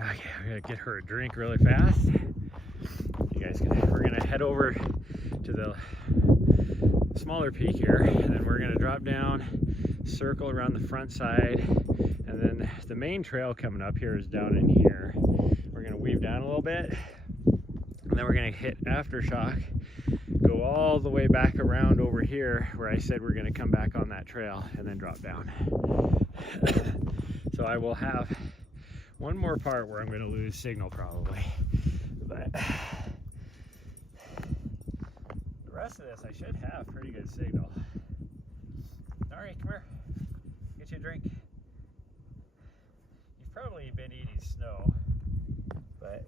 Okay, we're gonna get her a drink really fast. We're gonna head over to the smaller peak here, and then we're gonna drop down, circle around the front side, and then the main trail coming up here is down in here. We're gonna weave down a little bit, and then we're gonna hit Aftershock, go all the way back around over here where I said we're gonna come back on that trail and then drop down. So I will have one more part where I'm going to lose signal probably, but the rest of this I should have pretty good signal. Alright, come here, get you a drink. You've probably been eating snow, but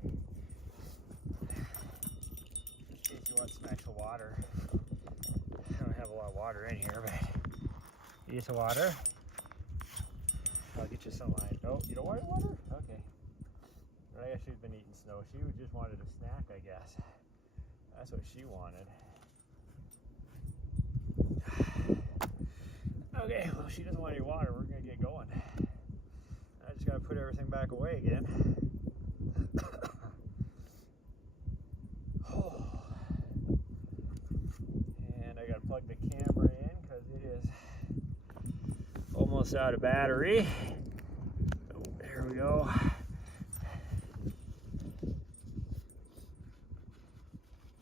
in case you want some actual water, I don't have a lot of water in here, but you need some water? I'll get you some light. Oh, you don't want water? Okay. I guess you've been eating snow she just wanted a snack, I guess. That's what she wanted. Okay, well, she doesn't want any water. We're gonna get going. I just gotta put everything back away again. And I gotta plug the camera in because it is almost out of battery. Oh, there we go. I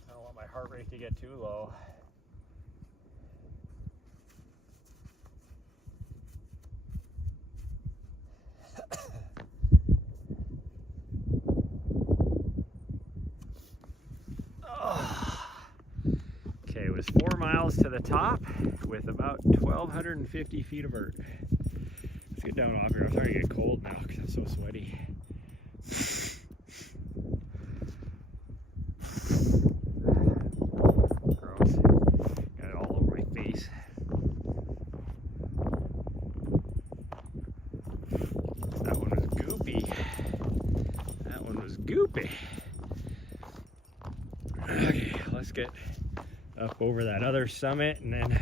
don't want my heart rate to get too low. Okay, it was 4 miles to the top with about 1,250 feet of vert. Let's get down off here. I'm starting to get cold now because I'm so sweaty. Gross. Got it all over my face. That one was goopy. That one was goopy. Okay, let's get up over that other summit and then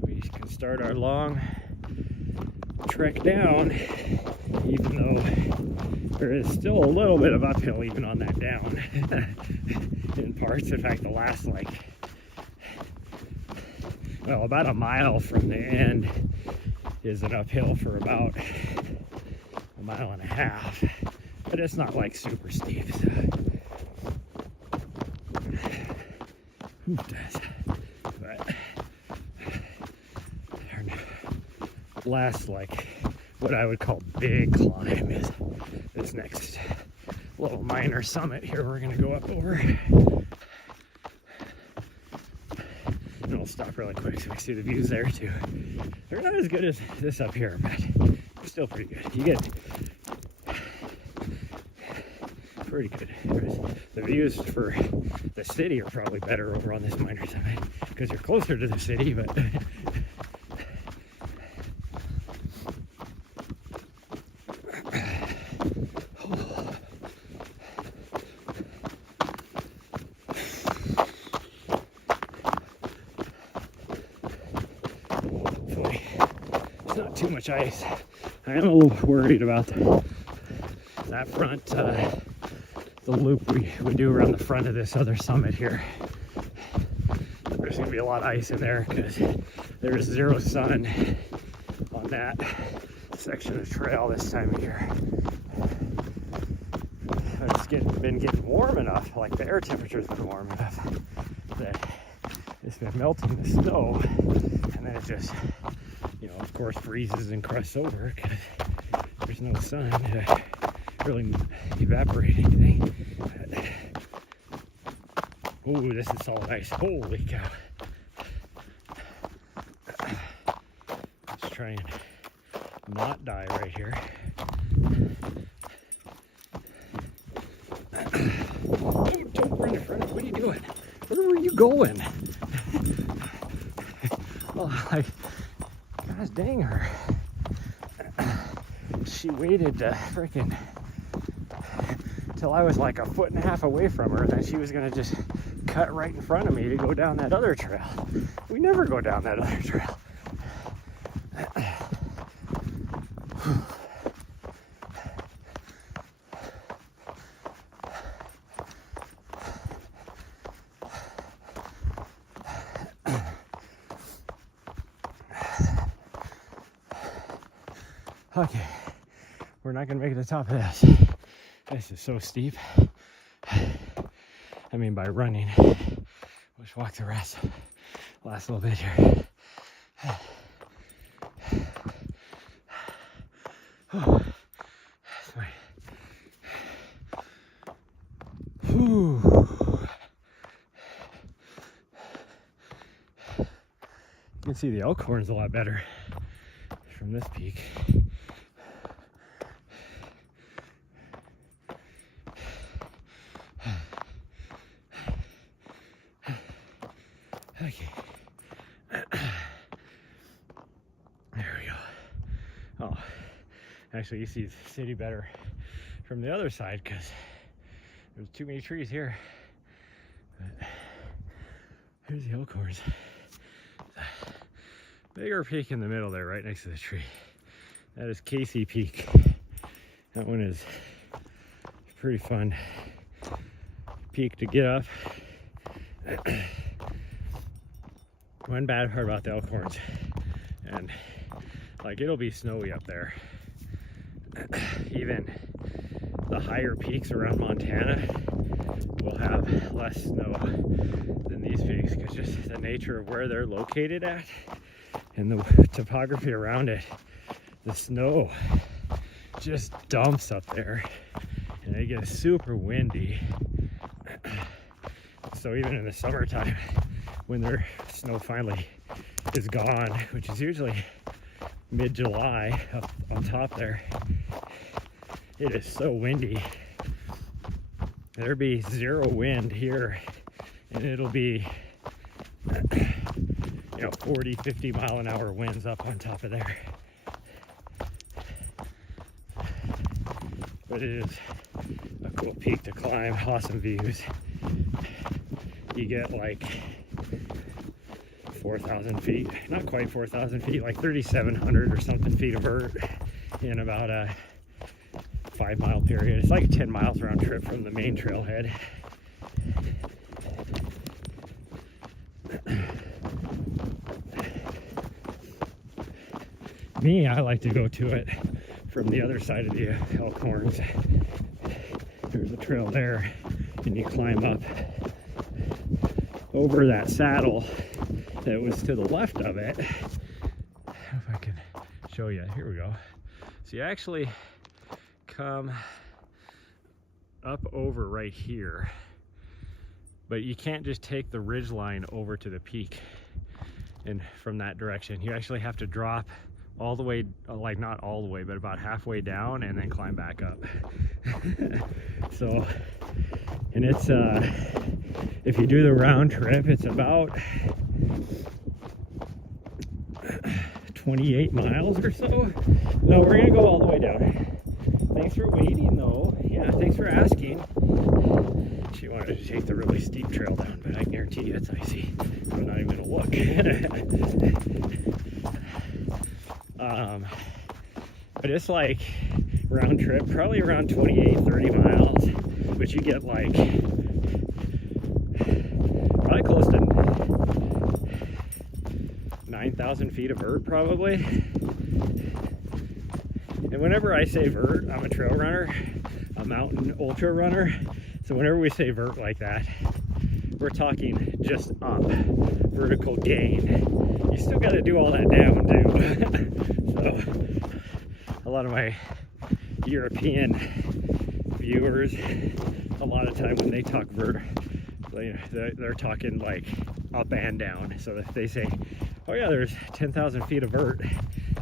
we can start our long trek down, even though there is still a little bit of uphill even on that down in parts. In fact, the last about a mile from the end is an uphill for about 1.5 miles, but it's not like super steep, so. Who does? But our last, what I would call big climb is this next little minor summit here we're gonna go up over. And I'll stop really quick so we see the views there too. They're not as good as this up here, but they're still pretty good. You get pretty good. The views for the city are probably better over on this minor summit because you're closer to the city, but hopefully it's not too much ice. I am a little worried about that front the loop we do around the front of this other summit here. There's going to be a lot of ice in there because there's zero sun on that section of trail this time of year. But it's been getting warm enough, like the air temperature's been warm enough that it's been melting the snow, and then it just, of course freezes and crusts over because there's no sun to really evaporate anything. Oh, this is solid ice. Holy cow. Let's try and not die right here. Oh, don't run in front of me. What are you doing? Where were you going? Oh, gosh dang her. She waited to frickin' till I was like 1.5 feet away from her, and then she was gonna just cut right in front of me to go down that other trail. We never go down that other trail. Okay, we're not gonna make it to the top of this. This is so steep. I mean, by running. Let's walk the rest. Last little bit here. You can see the elk horns a lot better from this peak. Okay. There we go. Oh, actually you see the city better from the other side because There's too many trees here. But here's the Elkhorns. Bigger peak in the middle there, right next to the tree. That is Casey Peak. That one is a pretty fun peak to get up. One bad part about the Elkhorns, and like it'll be snowy up there. Even the higher peaks around Montana will have less snow than these peaks, because just the nature of where they're located at and the topography around it, the snow just dumps up there and it gets super windy. So even in the summertime, when their snow finally is gone, which is usually mid-July up on top there, it is so windy. There'll be zero wind here and it'll be 40, 50 mile an hour winds up on top of there. But it is a cool peak to climb, awesome views. You get like 4,000 feet, not quite 4,000 feet, like 3,700 or something feet of vert in about a 5 mile period. It's like 10 miles round trip from the main trailhead. Me, I like to go to it from the other side of the Elkhorns. There's a trail there, and you climb up over that saddle that was to the left of it. I don't know if I can show you. Here we go. So you actually come up over right here, but you can't just take the ridge line over to the peak and from that direction. You actually have to drop all the way, like not all the way, but about halfway down and then climb back up. So, and it's if you do the round trip, it's about 28 miles or so. No, we're gonna go all the way down. Thanks for waiting though. Yeah, thanks for asking. She wanted to take the really steep trail down, but I guarantee you it's icy. I'm not even gonna look. But it's like round trip, probably around 28, 30 miles, but you get like probably close to 9,000 feet of vert probably. And whenever I say vert, I'm a trail runner, a mountain ultra runner. So whenever we say vert like that, we're talking just up, vertical gain. You still got to do all that down too. So a lot of my European viewers, a lot of time when they talk vert, they're talking like up and down. So if they say, oh yeah, there's 10,000 feet of vert,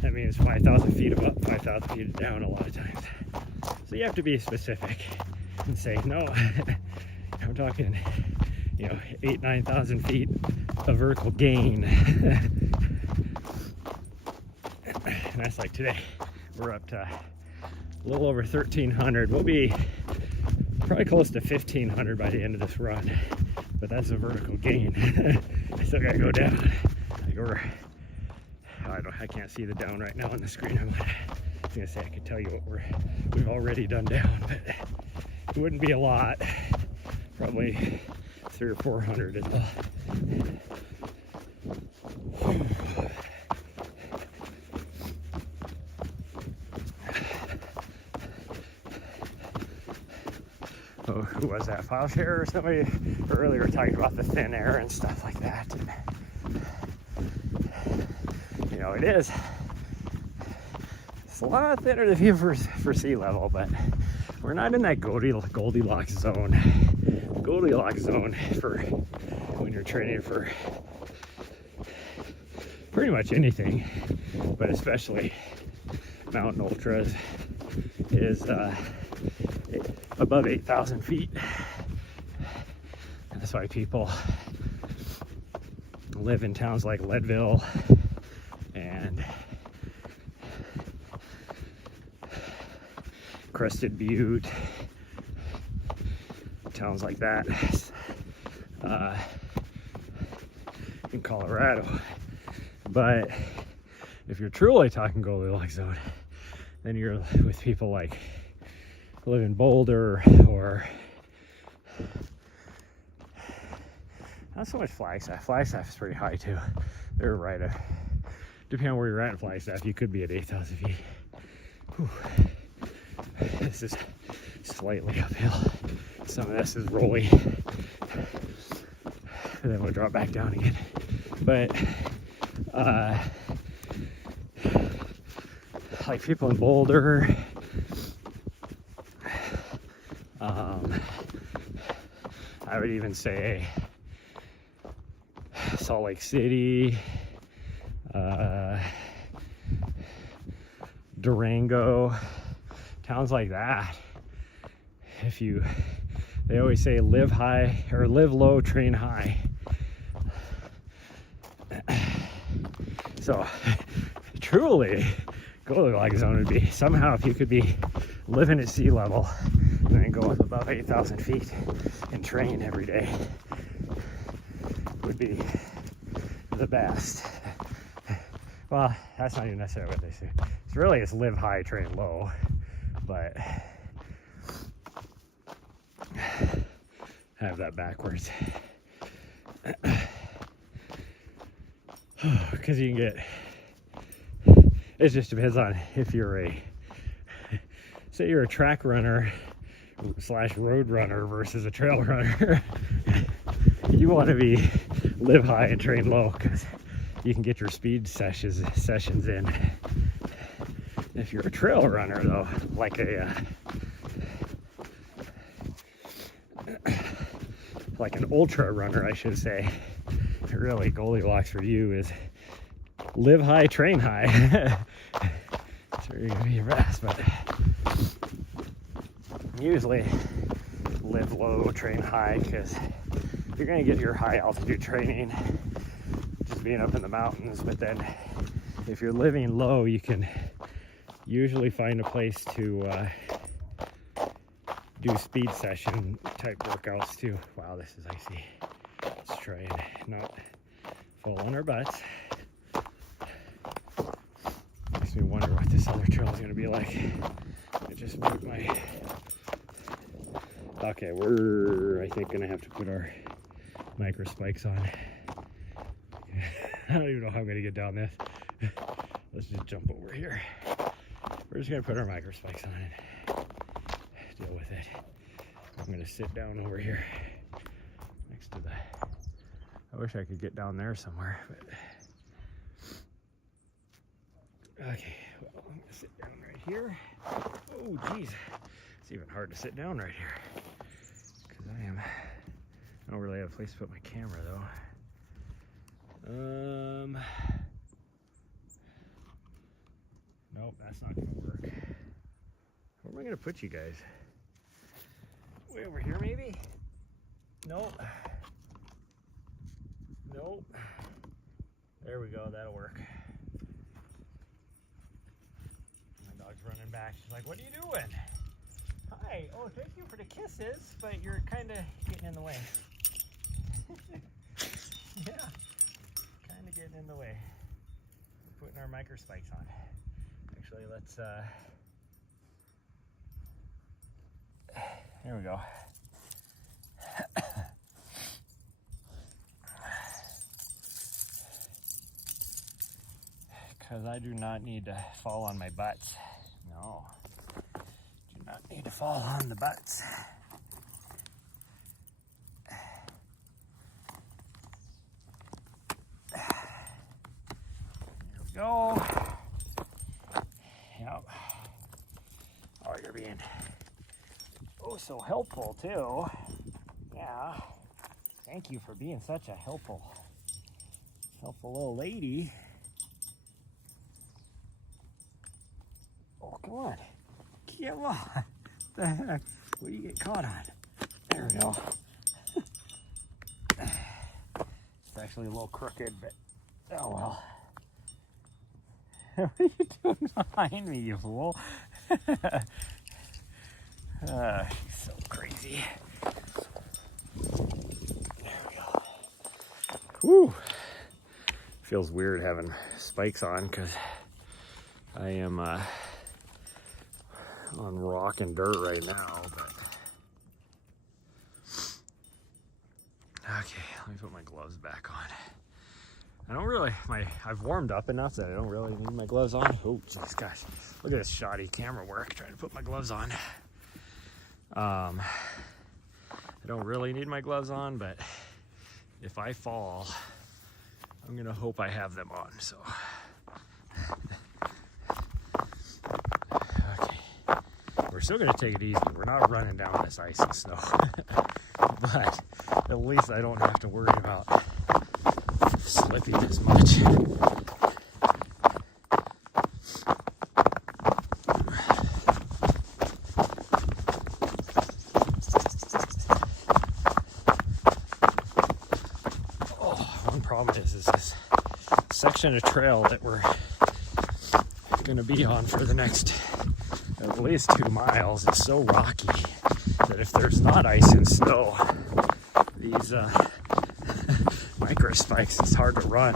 that means 5,000 feet of up, 5,000 feet of down a lot of times. So you have to be specific and say, no, I'm talking, 8,000, 9,000 feet of vertical gain. And that's like today, we're up to a little over 1,300. We'll be probably close to 1,500 by the end of this run, but that's a vertical gain. I still gotta go down. I can't see the down right now on the screen. I was gonna say I could tell you what we've already done down, but it wouldn't be a lot. Probably 300 or 400 as well. Oh, who was that? Fileshare or somebody earlier talking about the thin air and stuff like that. And, it is. It's a lot thinner than you for sea level, but we're not in that Goldilocks zone. Goldilocks zone for when you're training for pretty much anything, but especially mountain ultras, is above 8,000 feet. That's why people live in towns like Leadville and Crested Butte, towns like that in Colorado. But if you're truly talking Goldilocks zone, then you're with people like who live in Boulder, or not so much Flagstaff. Flagstaff is pretty high too. They're right at, depending on where you're at in Flagstaff, you could be at 8,000 feet. Whew. This is slightly uphill. Some of this is rolly. And then we'll drop back down again. But like people in Boulder, I would even say Salt Lake City, Durango, towns like that. They always say live high, or live low, train high. So truly, Goldilocks zone would be somehow if you could be living at sea level and then go up above 8,000 feet and train every day, would be the best. Well, that's not even necessarily what they say. It's live high, train low, but I have that backwards. Because you can get, it just depends on if you're say you're a track runner / road runner versus a trail runner. You want to be live high and train low because you can get your speed sessions in. If you're a trail runner though, like like an ultra runner, I should say, really Goldilocks for you is live high, train high. That's where you're gonna be your best, but usually live low, train high, because you're gonna get your high altitude training just being up in the mountains. But then if you're living low, you can usually find a place to do speed session type workouts too. Wow, this is icy. Let's try and not fall on our butts. Makes me wonder what this other trail is gonna be like. I just moved my, okay, we're, I think, gonna have to put our micro spikes on. I don't even know how I'm gonna get down this. Let's just jump over here. We're just gonna put our micro spikes on and deal with it. I'm gonna sit down over here next to the, I wish I could get down there somewhere, but okay, well, I'm gonna sit down right here. Oh geez, it's even hard to sit down right here because I don't really have a place to put my camera though. Nope, that's not gonna work. Where am I gonna put you guys? Way over here maybe? Nope. Nope. There we go, that'll work. My dog's running back. She's like, what are you doing? Hi. Oh, thank you for the kisses, but you're kind of getting in the way. Yeah, kind of getting in the way. We're putting our micro spikes on. Actually, let's, here we go. Because I do not need to fall on my butts. No, do not need to fall on the butts. There we go. Yep. Oh, you're being so helpful too. Yeah. Thank you for being such a helpful little lady. Oh, come on. Come on. What the heck? What do you get caught on? There we go. It's actually a little crooked, but oh well. What are you doing behind me, you fool? She's so crazy. Whew. Feels weird having spikes on because I am on rock and dirt right now, but okay, let me put my gloves back on. I don't really, I've warmed up enough that I don't really need my gloves on. Oh, jeez, gosh, look at this shoddy camera work trying to put my gloves on. I don't really need my gloves on, but if I fall, I'm gonna hope I have them on, so. Okay, we're still gonna take it easy. We're not running down this ice and snow, but at least I don't have to worry about slipping as much. Problem is this section of trail that we're going to be on for the next at least 2 miles is so rocky that if there's not ice and snow, these micro spikes, it's hard to run.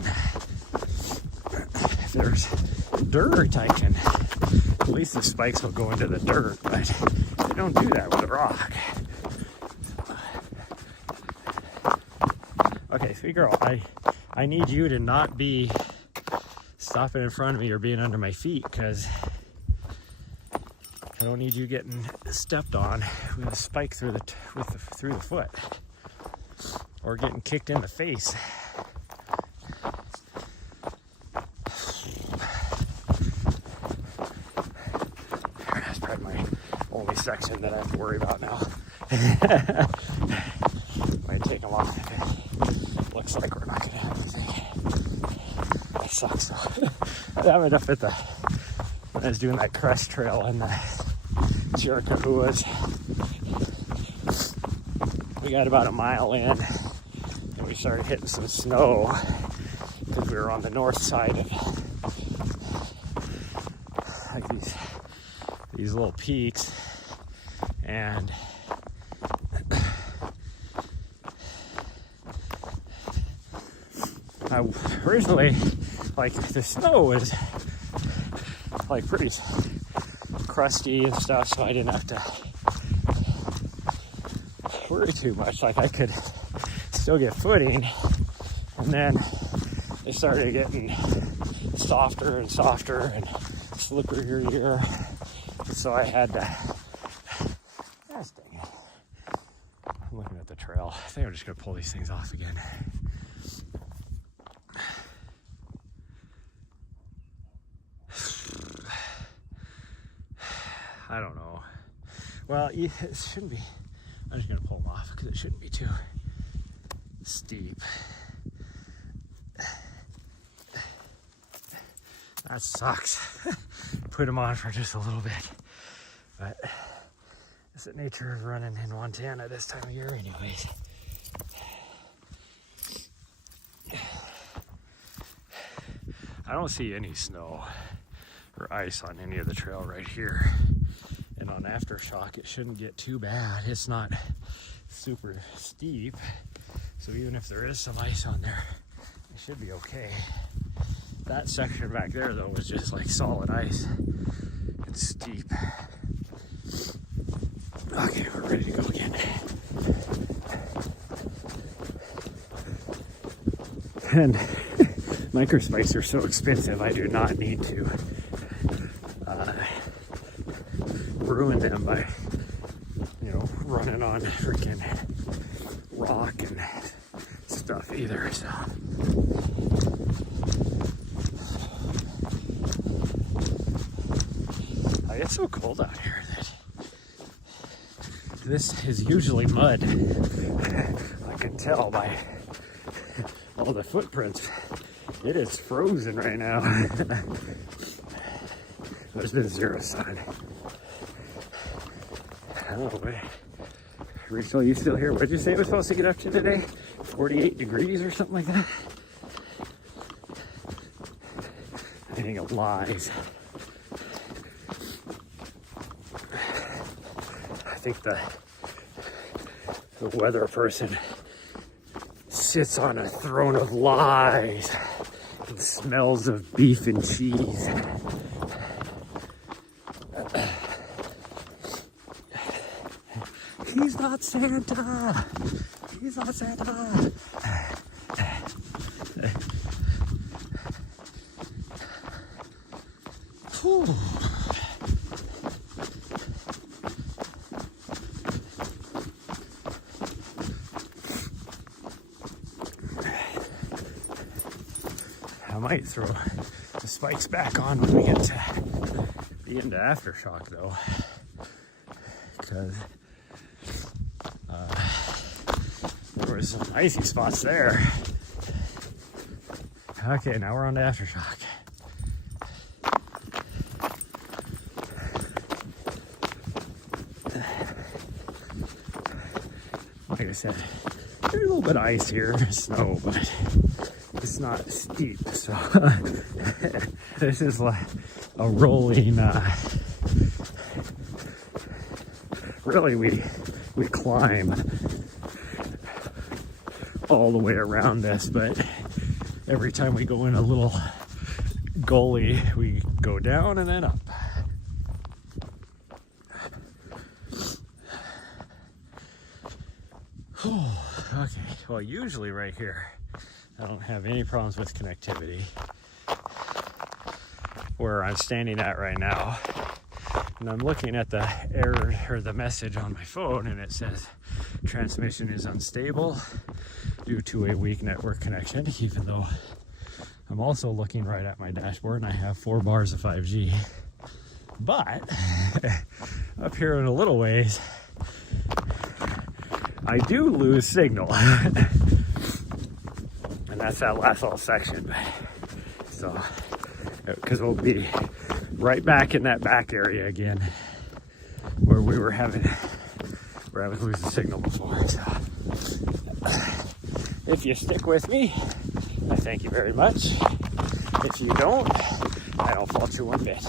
If there's dirt, I can, at least the spikes will go into the dirt, but they don't do that with a rock. Okay, sweet girl, I need you to not be stopping in front of me or being under my feet, because I don't need you getting stepped on with a spike through the foot, or getting kicked in the face. That's probably my only section that I have to worry about now. Might take them off. Looks like we're not gonna have anything. That sucks. So I have enough at when I was doing that crest trail in the Chiricahuas. We got about a mile in and we started hitting some snow because we were on the north side of like these little peaks, and originally, like, the snow was like pretty crusty and stuff, so I didn't have to worry too much. Like, I could still get footing, and then it started getting softer and softer and slipperier, so I had to, gosh dang it. I'm looking at the trail. I think I'm just gonna pull these things off again. I don't know. Well, it shouldn't be. I'm just gonna pull them off because it shouldn't be too steep. That sucks. Put them on for just a little bit, but it's the nature of running in Montana this time of year, anyways. I don't see any snow or ice on any of the trail right here. And on Aftershock, it shouldn't get too bad. It's not super steep, so even if there is some ice on there, it should be okay. That section back there, though, was just like solid ice. It's steep. Okay, we're ready to go again. And microspikes are so expensive, I do not need to ruin them by, running on freaking rock and stuff either, so. It's so cold out here that this is usually mud. I can tell by all the footprints. It is frozen right now. There's been zero sun. I don't know, Rachel, you still here? What did you say it was supposed to get up to today? 48 degrees or something like that? I think it lies. I think the weather person sits on a throne of lies and smells of beef and cheese. He's not Santa. He's not Santa. Whew. I might throw the spikes back on when we get to the end of Aftershock though, because there was some icy spots there. Okay, now we're on to Aftershock. Like I said, there's a little bit of ice here, snow, but it's not steep, so this is like a rolling, really we climb all the way around this, but every time we go in a little gully, we go down and then up. Okay, well, usually right here I don't have any problems with connectivity. Where I'm standing at right now, and I'm looking at the error or the message on my phone, and it says transmission is unstable due to a weak network connection, even though I'm also looking right at my dashboard and I have 4 bars of 5G. But up here in a little ways, I do lose signal. And that's that last little section. So, because we'll be right back in that back area again where we were having, where I was losing signal before. So, if you stick with me, I thank you very much. If you don't, I don't fault you one bit.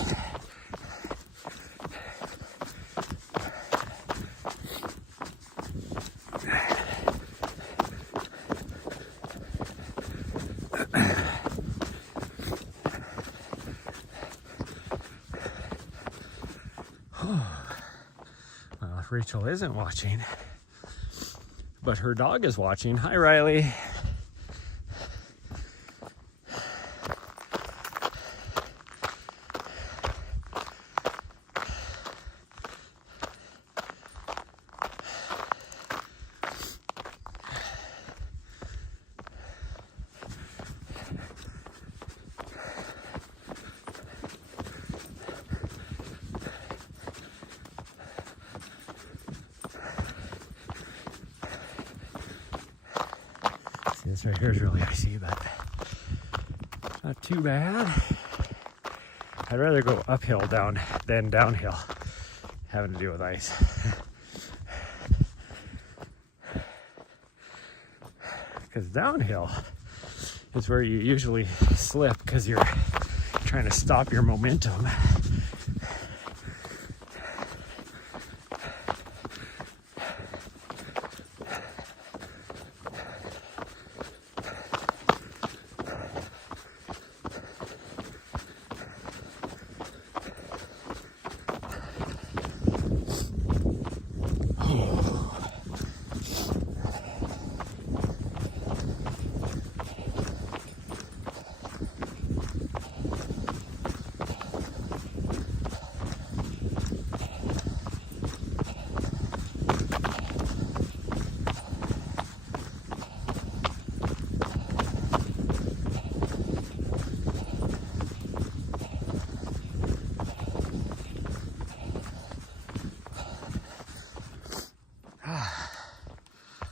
Well, if Rachel isn't watching, but her dog is watching. Hi, Riley. This right here is really icy, but not too bad. I'd rather go uphill than downhill, having to deal with ice. Because downhill is where you usually slip because you're trying to stop your momentum.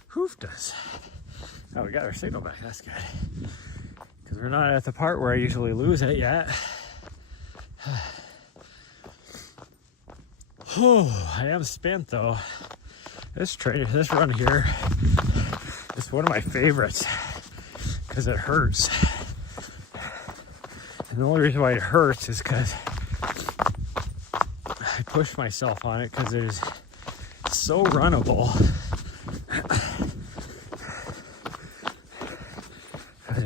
Hoofed us. Oh, we got our signal back. That's good. Because we're not at the part where I usually lose it yet. Oh, I am spent though. This run here is one of my favorites because it hurts. And the only reason why it hurts is because I push myself on it because it is so runnable.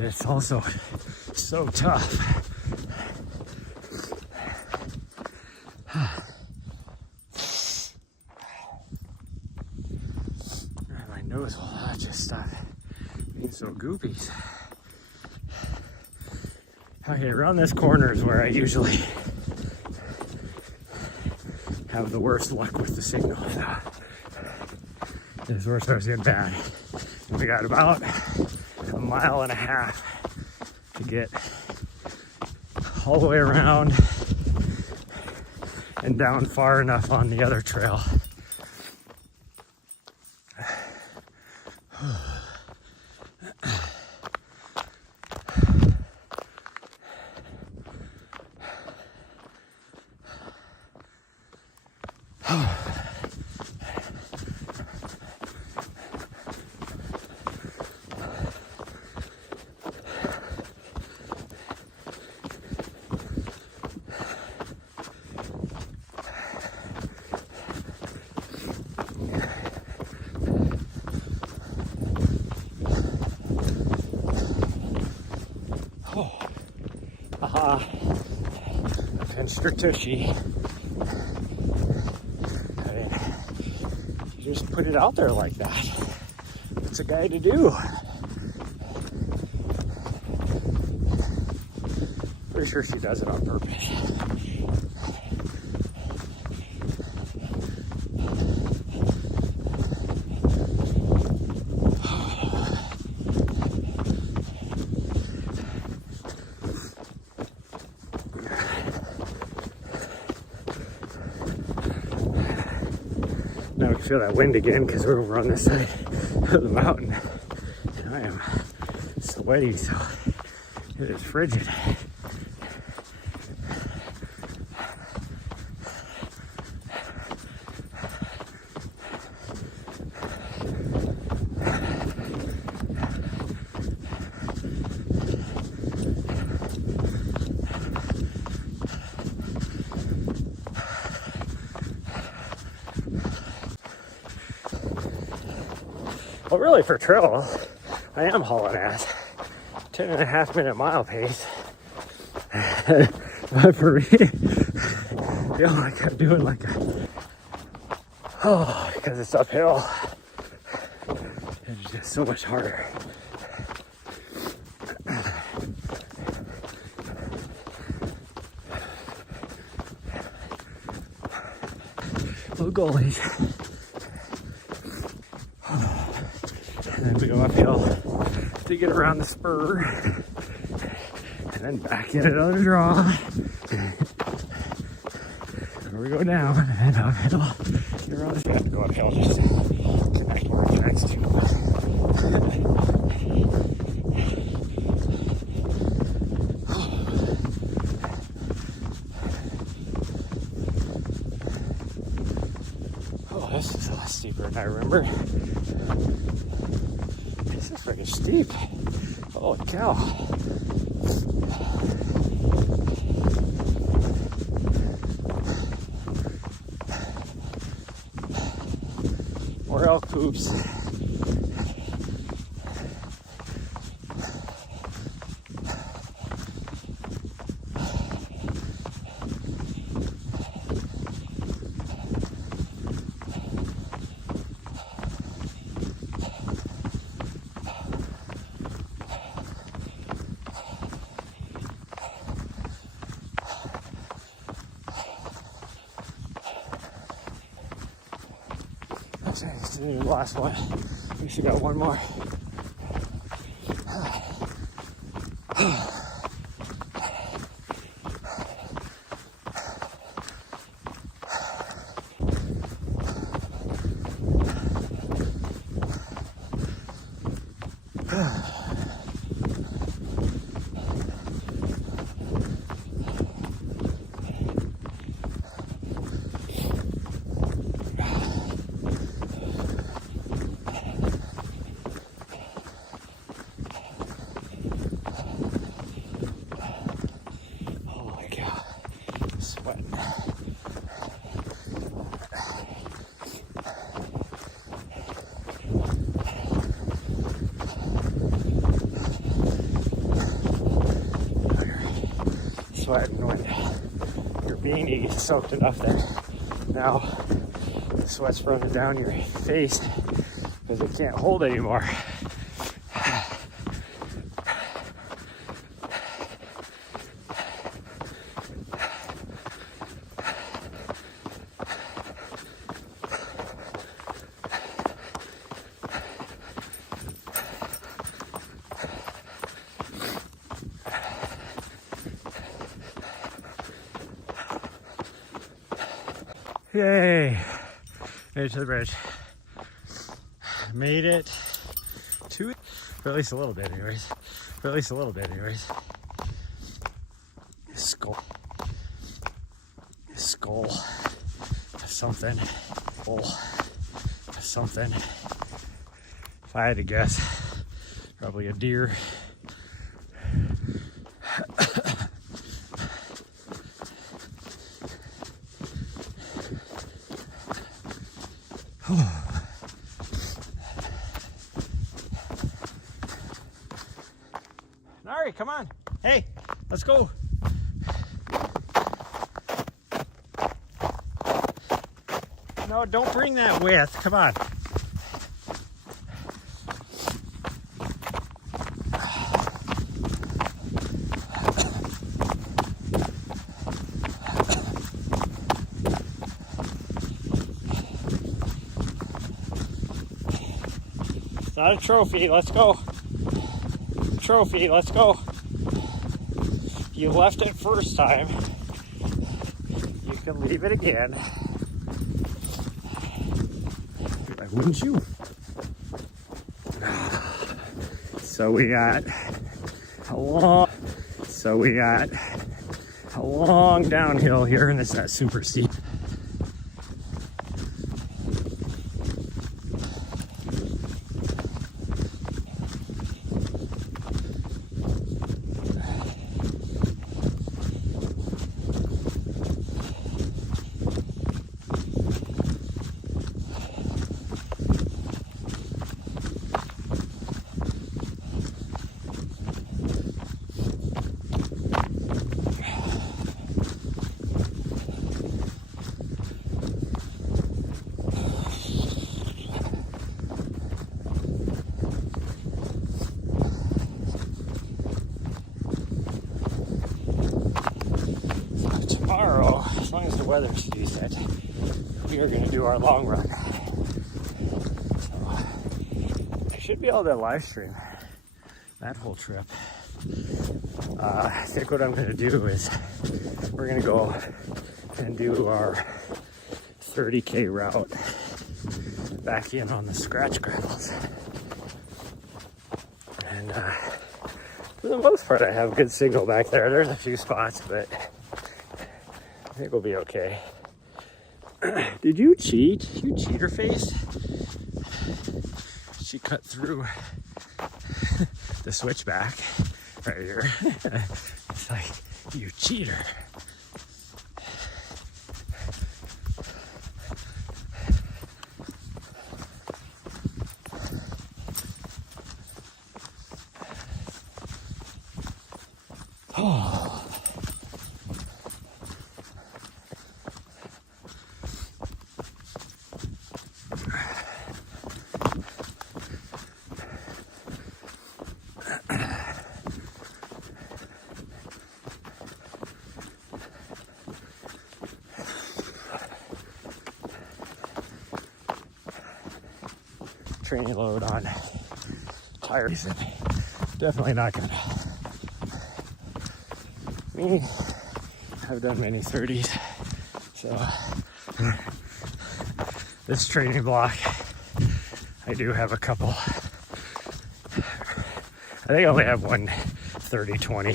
it's also so tough. My nose will just stop being so goopy. Okay, around this corner is where I usually have the worst luck with the signal. This is where it starts getting bad. We got about a mile and a half to get all the way around and down far enough on the other trail. A pinched her tushy. I mean, you just put it out there like that. What's a guy to do? Pretty sure she does it on purpose. Now we can feel that wind again because we're over on this side of the mountain. And I am sweaty, so it is frigid. Well, really, for trail, I am hauling ass. 10.5 minute mile pace. But for me, I feel like I'm doing like because it's uphill. It's just so much harder. Oh, goalies. And then we go uphill to get around the spur, and then back in another draw. Where we go down, and then uphill. Get around this, we have to go uphill just to connect where it connects to. Oh, this is a lot steeper than I remember. This is freaking steep. Holy cow. More elk poops. This isn't even the last one. We should got one more. sweating when your beanie gets soaked enough that now the sweat's running down your face because it can't hold anymore. Yay! Made it to the bridge. Made it to it. For at least a little bit, anyways. Skull. Skull of something. Skull of something. If I had to guess, probably a deer. Nari, come on. Hey, let's go. No, don't bring that with. Come on. It's not a trophy. Let's go. Trophy, let's go. You left it first time. You can leave it again. Why wouldn't you? So we got a long downhill here, and it's not super steep. Tomorrow, as long as the weather's decent, we are going to do our long run. So I should be able to live stream that whole trip. I think what I'm going to do is we're going to go and do our 30K route back in on the scratch gravels. And for the most part, I have good signal back there. There's a few spots, but I think we'll be okay. Did you cheat? You cheater face? She cut through the switchback right here. It's like, you cheater. Oh. Training load on tires, and definitely not gonna. Me, I've done many 30s, so this training block, I do have a couple. I think I only have one 30-20. I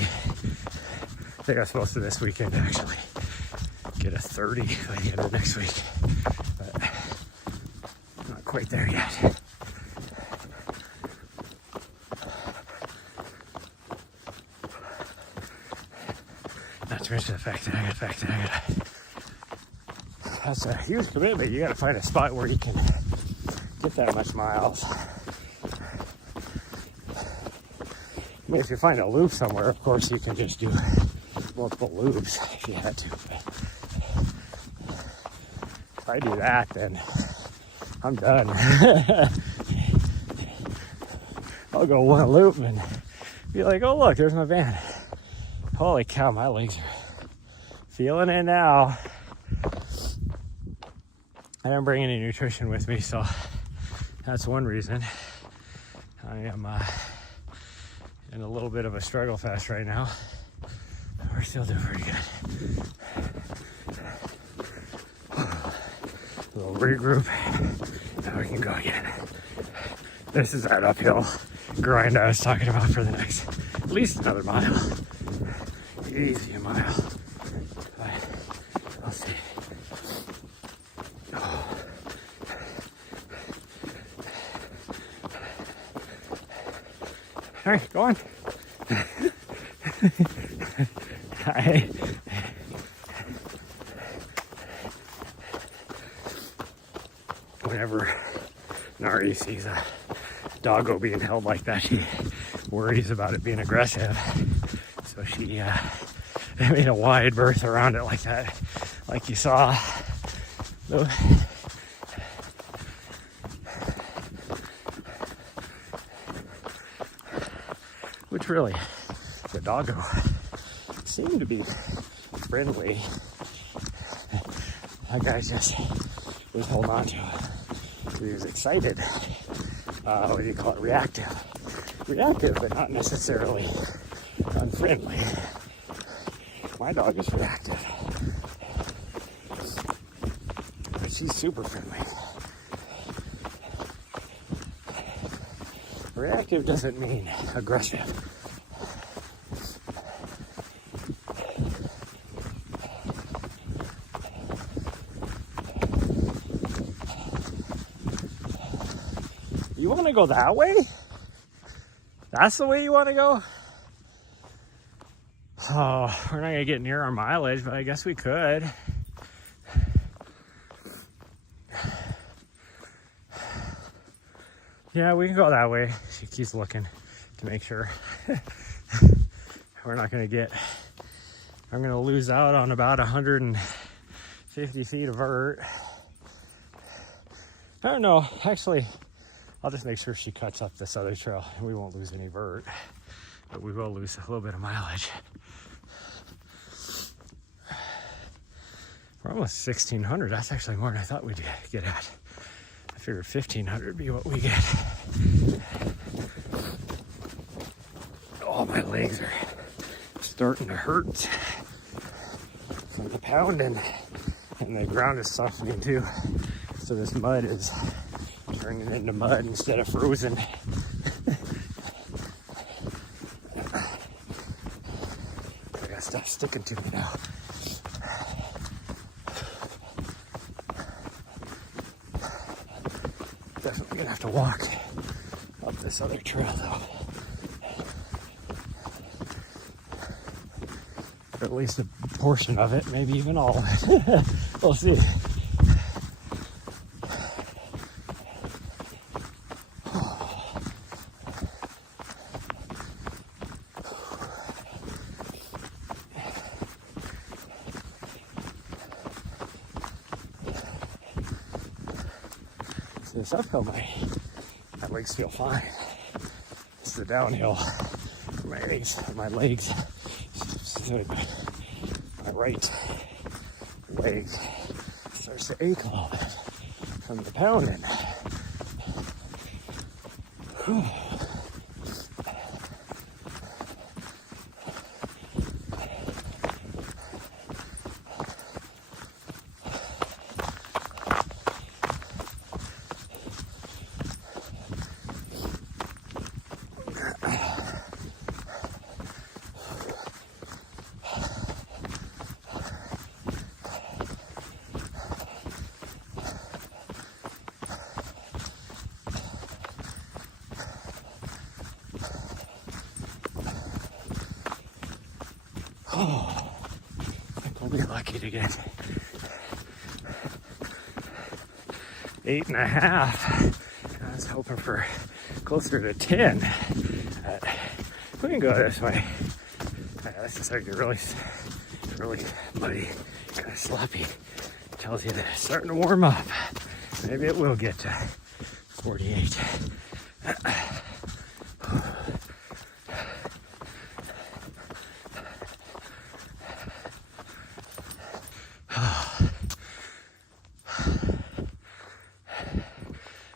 think I'm supposed to this weekend actually get a 30 by the end of next week, but I'm not quite there yet. Not to mention the fact that I gotta, that's a huge commitment. You gotta find a spot where you can get that much miles. I mean, if you find a loop somewhere, of course you can just do multiple loops if you had to. But if I do that, then I'm done. I'll go one loop and be like, oh look, there's my van. Holy cow, my legs are feeling it now. I didn't bring any nutrition with me, so that's one reason. I am in a little bit of a struggle fest right now. We're still doing pretty good. A little regroup. Now we can go again. This is that uphill grind I was talking about for the next at least another mile. Easy a mile. But we'll see. Oh. All right, go on. Whenever Nari sees a doggo being held like that, she worries about it being aggressive. So she made a wide berth around it like that, like you saw. Which really, the doggo seemed to be friendly. That guy just was holding on to it. He was excited. What do you call it? Reactive. Reactive, but not necessarily unfriendly. My dog is reactive. But she's super friendly. Reactive doesn't mean aggressive. You want to go that way? That's the way you want to go? Oh, we're not going to get near our mileage, but I guess we could. Yeah, we can go that way. She keeps looking to make sure. We're not going to get... I'm going to lose out on about 150 feet of vert. I don't know. Actually, I'll just make sure she cuts up this other trail and we won't lose any vert. But we will lose a little bit of mileage. We're almost 1,600. That's actually more than I thought we'd get at. I figured 1,500 would be what we get. Oh, my legs are starting to hurt from the pounding, and the ground is softening too. So this mud is turning into mud instead of frozen. I got stuff sticking to me now. Definitely gonna have to walk up this other trail though. Or at least a portion of it, maybe even all of it. We'll see. So this uphill, my legs feel fine. It's the downhill, my legs. My right leg starts to ache a little bit from the pounding. Whew. Oh, I think we'll be lucky to get 8.5. I was hoping for closer to 10. We can go this way. This is starting to really muddy, kind of sloppy. Tells you that it's starting to warm up. Maybe it will get to 48.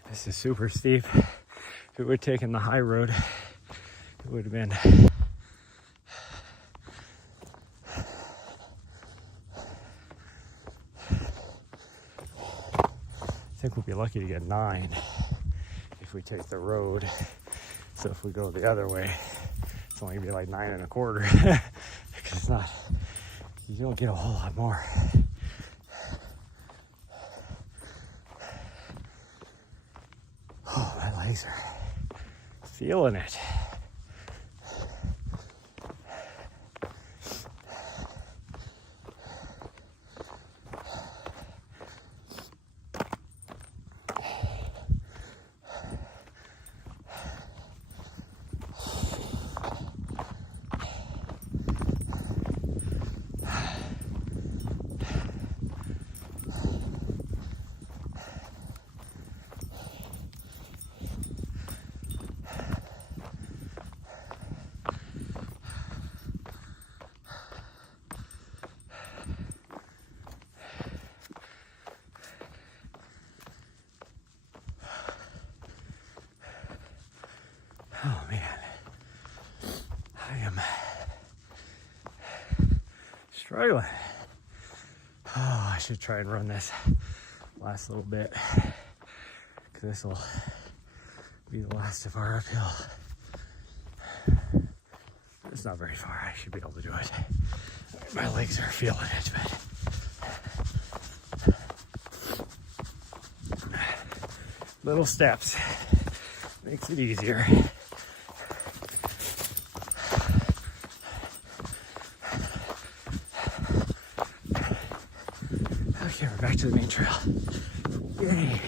This is super steep. If it would have taken the high road, it would have been I think we'll be lucky to get 9 if we take the road. So if we go the other way, it's only gonna be like 9 1/4 because it's not, you don't get a whole lot more. Oh, my legs are feeling it. Oh man, I am struggling. Oh, I should try and run this last little bit, because this will be the last of our uphill. It's not very far, I should be able to do it. My legs are feeling it, but little steps makes it easier. Okay, we're back to the main trail. Yay.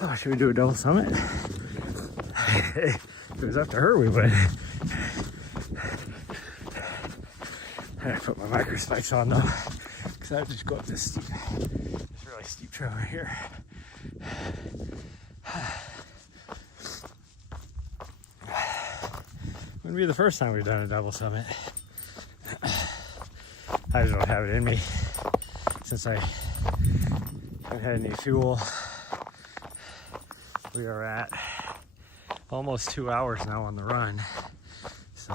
Oh, should we do a double summit? If it was up to her, we would. I gotta put my micro spikes on though, because I would just go up this really steep trail right here. Wouldn't be the first time we've done a double summit. I just don't have it in me since I haven't had any fuel. We are at almost 2 hours now on the run, so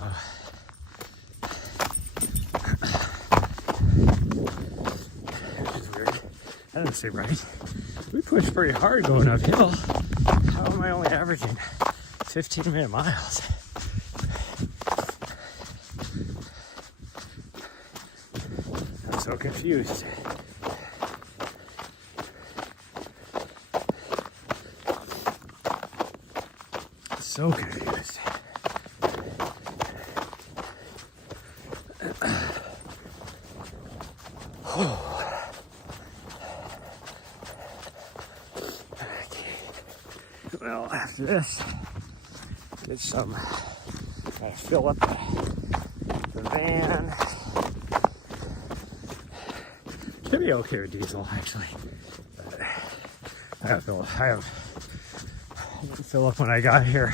it's weird. That doesn't seem right. We pushed pretty hard going uphill. How am I only averaging 15-minute miles? I'm so confused. So confused. Okay. Well, after this, get some. Gotta fill up the van. Should be okay with diesel, actually. But I have fill up when I got here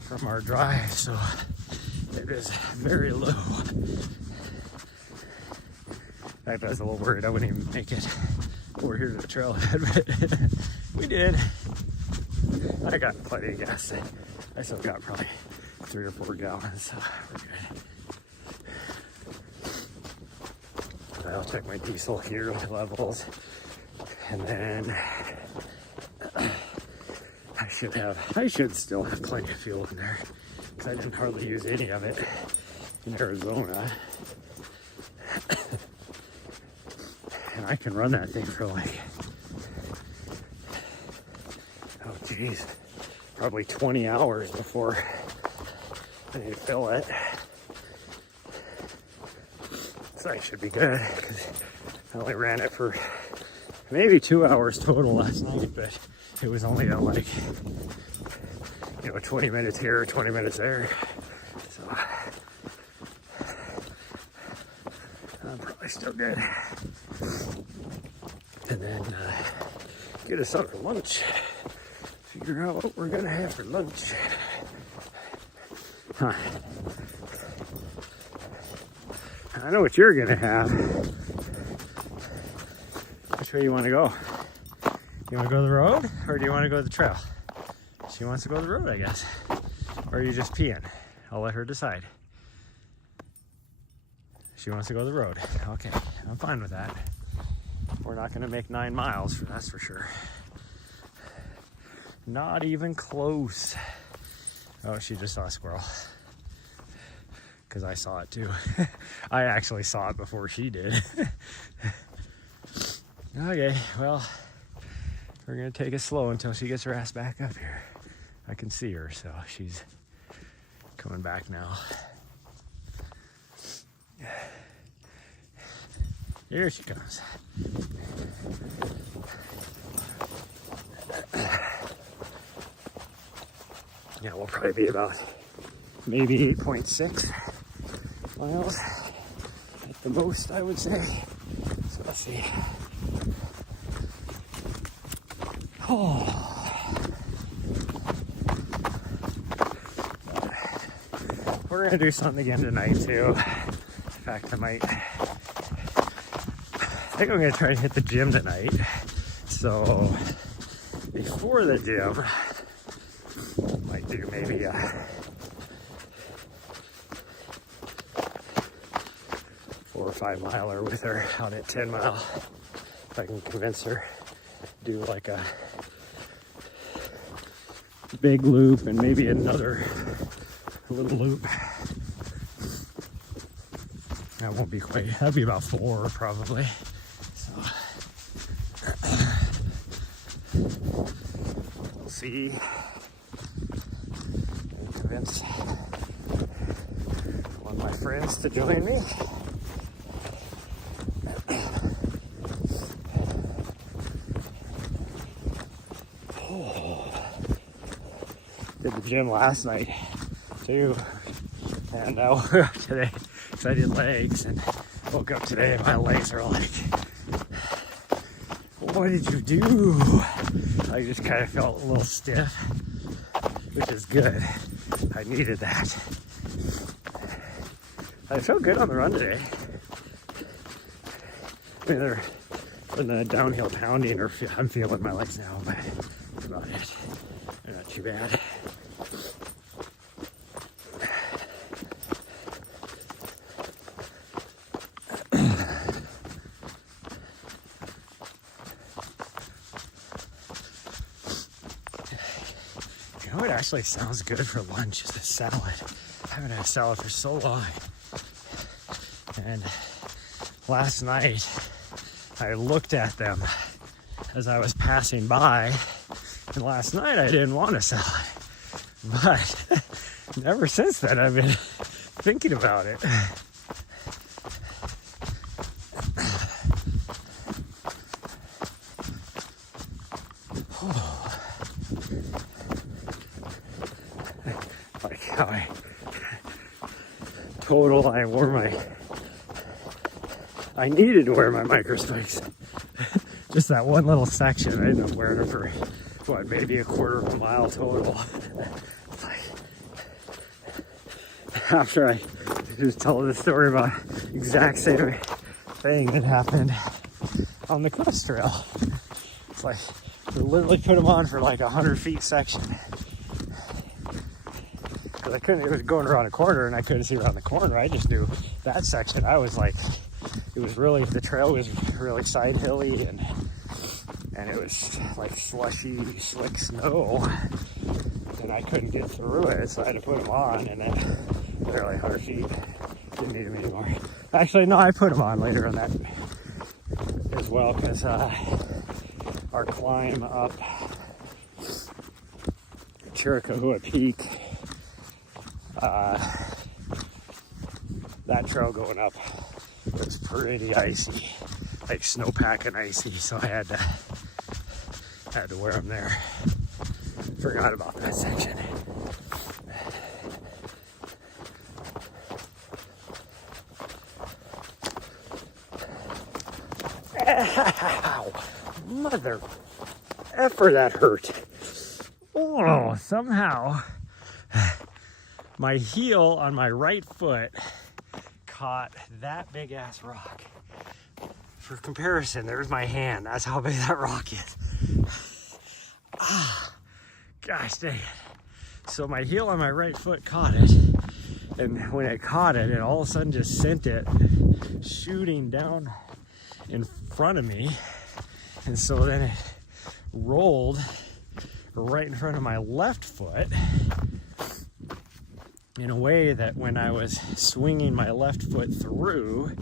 from our drive, so it is very low. In fact, I was a little worried I wouldn't even make it over here to the trailhead, but we did. I got plenty of gas. I still got probably 3 or 4 gallons, so we're good. I'll check my diesel here levels, and then I should still have plenty of fuel in there, because I didn't hardly use any of it in Arizona. And I can run that thing for like, oh geez, probably 20 hours before I need to fill it. So I should be good, because I only ran it for maybe 2 hours total last night, but it was only at like, 20 minutes here, 20 minutes there. So I'm probably still good. And then get us out for lunch. Figure out what we're gonna have for lunch. Huh. I know what you're gonna have. Which way you want to go? You want to go the road, or do you want to go the trail? She wants to go the road, I guess. Or are you just peeing? I'll let her decide. She wants to go the road. Okay, I'm fine with that. We're not going to make 9 miles, that's for sure. Not even close. Oh, she just saw a squirrel. Because I saw it too. I actually saw it before she did. Okay, well, we're going to take it slow until she gets her ass back up here. I can see her, so she's coming back now. Here she comes. Yeah, we'll probably be about maybe 8.6 miles at the most, I would say. So let's see. Oh. We're gonna do something again tonight too. In fact, I think I'm gonna try to hit the gym tonight. So before the gym, I might do maybe a 4 or 5 miler with her out at 10 mile. If I can convince her to do like a big loop and maybe another little loop. That won't be quite, that'll be about 4 probably. So we'll see. And convince one of my friends to join me. Did the gym last night too, and today, so I did legs, and woke up today and my legs are like, what did you do? I just kind of felt a little stiff, which is good. I needed that. I felt good on the run today. I mean, they're in the downhill pounding, or I'm feeling my legs now, but that's about it. They're not too bad. You know what actually sounds good for lunch is a salad. I haven't had salad for so long. And last night, I looked at them as I was passing by. And last night, I didn't want a salad. But ever since then, I've been thinking about it. Like how I needed to wear my micro spikes. Just that one little section. I ended up wearing it for, what, maybe a quarter of a mile total. After I just told the story about exact same thing that happened on the crust trail. It's like, we literally put them on for like 100 feet section. Because I couldn't, it was going around a corner and I couldn't see around the corner. I just knew that section. I was like, it was really, the trail was really side hilly and it was like slushy, slick snow. And I couldn't get through it, so I had to put them on, and then barely 100 feet. Didn't need them anymore. Actually, no, I put them on later on that as well, because our climb up Chiricahua Peak that trail going up was pretty icy, like snowpack and icy, so I had to wear them there. Forgot about that section. Ow! Mother effer, that hurt. Oh, somehow my heel on my right foot caught that big ass rock. For comparison, there's my hand. That's how big that rock is. Ah, gosh dang it. So my heel on my right foot caught it. And when it caught it, it all of a sudden just sent it shooting down in front of me. And so then it rolled right in front of my left foot in a way that when I was swinging my left foot through,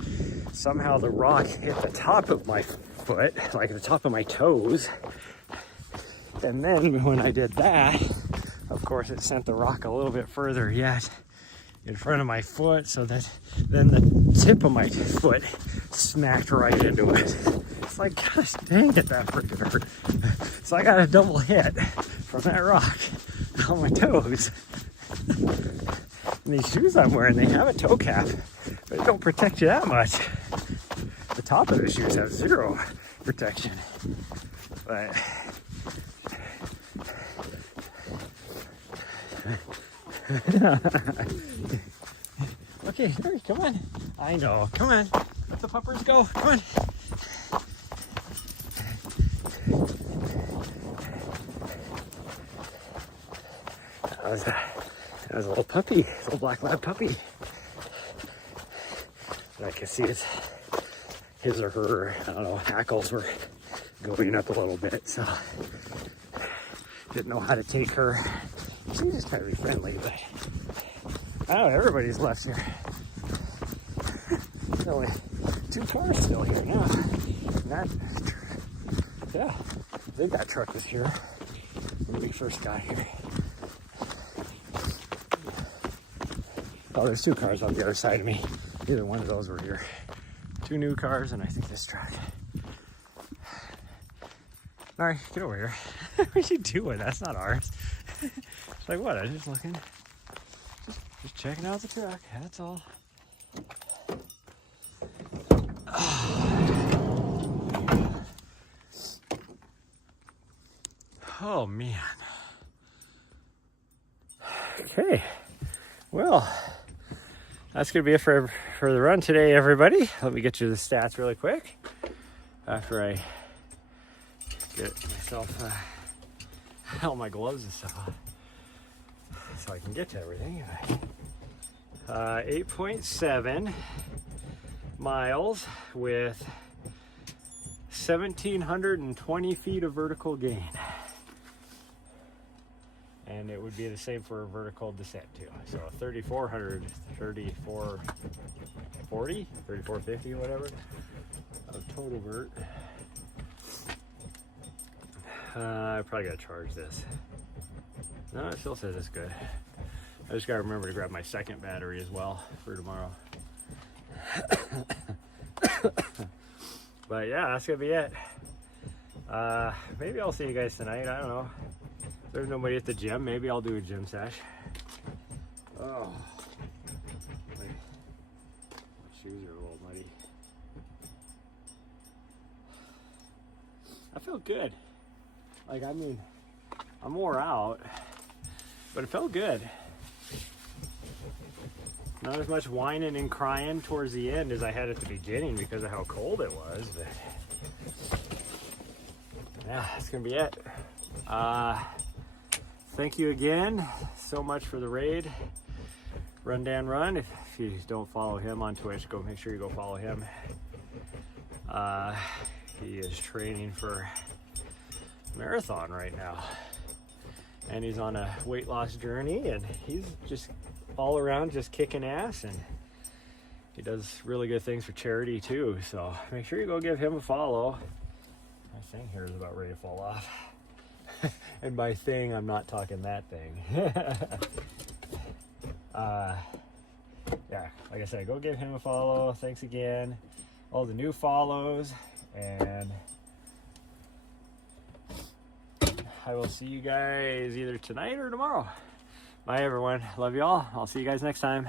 somehow the rock hit the top of my foot, like the top of my toes. And then when I did that, of course, it sent the rock a little bit further yet in front of my foot, so that then the tip of my foot smacked right into it. It's like, gosh dang it, that freaking hurt. So I got a double hit from that rock on my toes. And these shoes I'm wearing, they have a toe cap, but they don't protect you that much. The top of the shoes have zero protection. But okay, hurry, come on. I know, come on. Let the puppers go, come on. That was a little puppy, a little black lab puppy. And I can see his or her, I don't know, hackles were going up a little bit, so didn't know how to take her. She's just trying to be friendly, but I don't know, everybody's left here. There's only 2 cars still here now. Yeah, I think that truck was here when we first got here. Oh, there's 2 cars on the other side of me. Either one of those were here. 2 new cars, and I think this truck. All right, get over here. What are you doing? That's not ours. It's like, what? I'm just looking. Just checking out the truck. That's all. Oh, man. Okay. Well, that's going to be it for the run today, everybody. Let me get you the stats really quick after I get myself all my gloves and stuff on so I can get to everything. 8.7 miles with 1,720 feet of vertical gain. And it would be the same for a vertical descent too. So 3,400, 3,440, 3,450, whatever, of total vert. I probably gotta charge this. No, it still says it's good. I just gotta remember to grab my second battery as well for tomorrow. But yeah, that's gonna be it. Maybe I'll see you guys tonight. I don't know. If there's nobody at the gym, maybe I'll do a gym sesh. Oh, my shoes are a little muddy. I feel good. Like, I mean, I'm wore out, but it felt good. Not as much whining and crying towards the end as I had at the beginning because of how cold it was, but yeah, that's gonna be it. Thank you again so much for the raid. Run Dan Run. If you don't follow him on Twitch, go make sure you go follow him. He is training for marathon right now, and he's on a weight loss journey, and he's just all around just kicking ass, and he does really good things for charity too, so make sure you go give him a follow. My thing here is about ready to fall off. And by thing, I'm not talking that thing. Yeah, like I said, go give him a follow. Thanks again, all the new follows, and I will see you guys either tonight or tomorrow. Bye, everyone. Love y'all. I'll see you guys next time.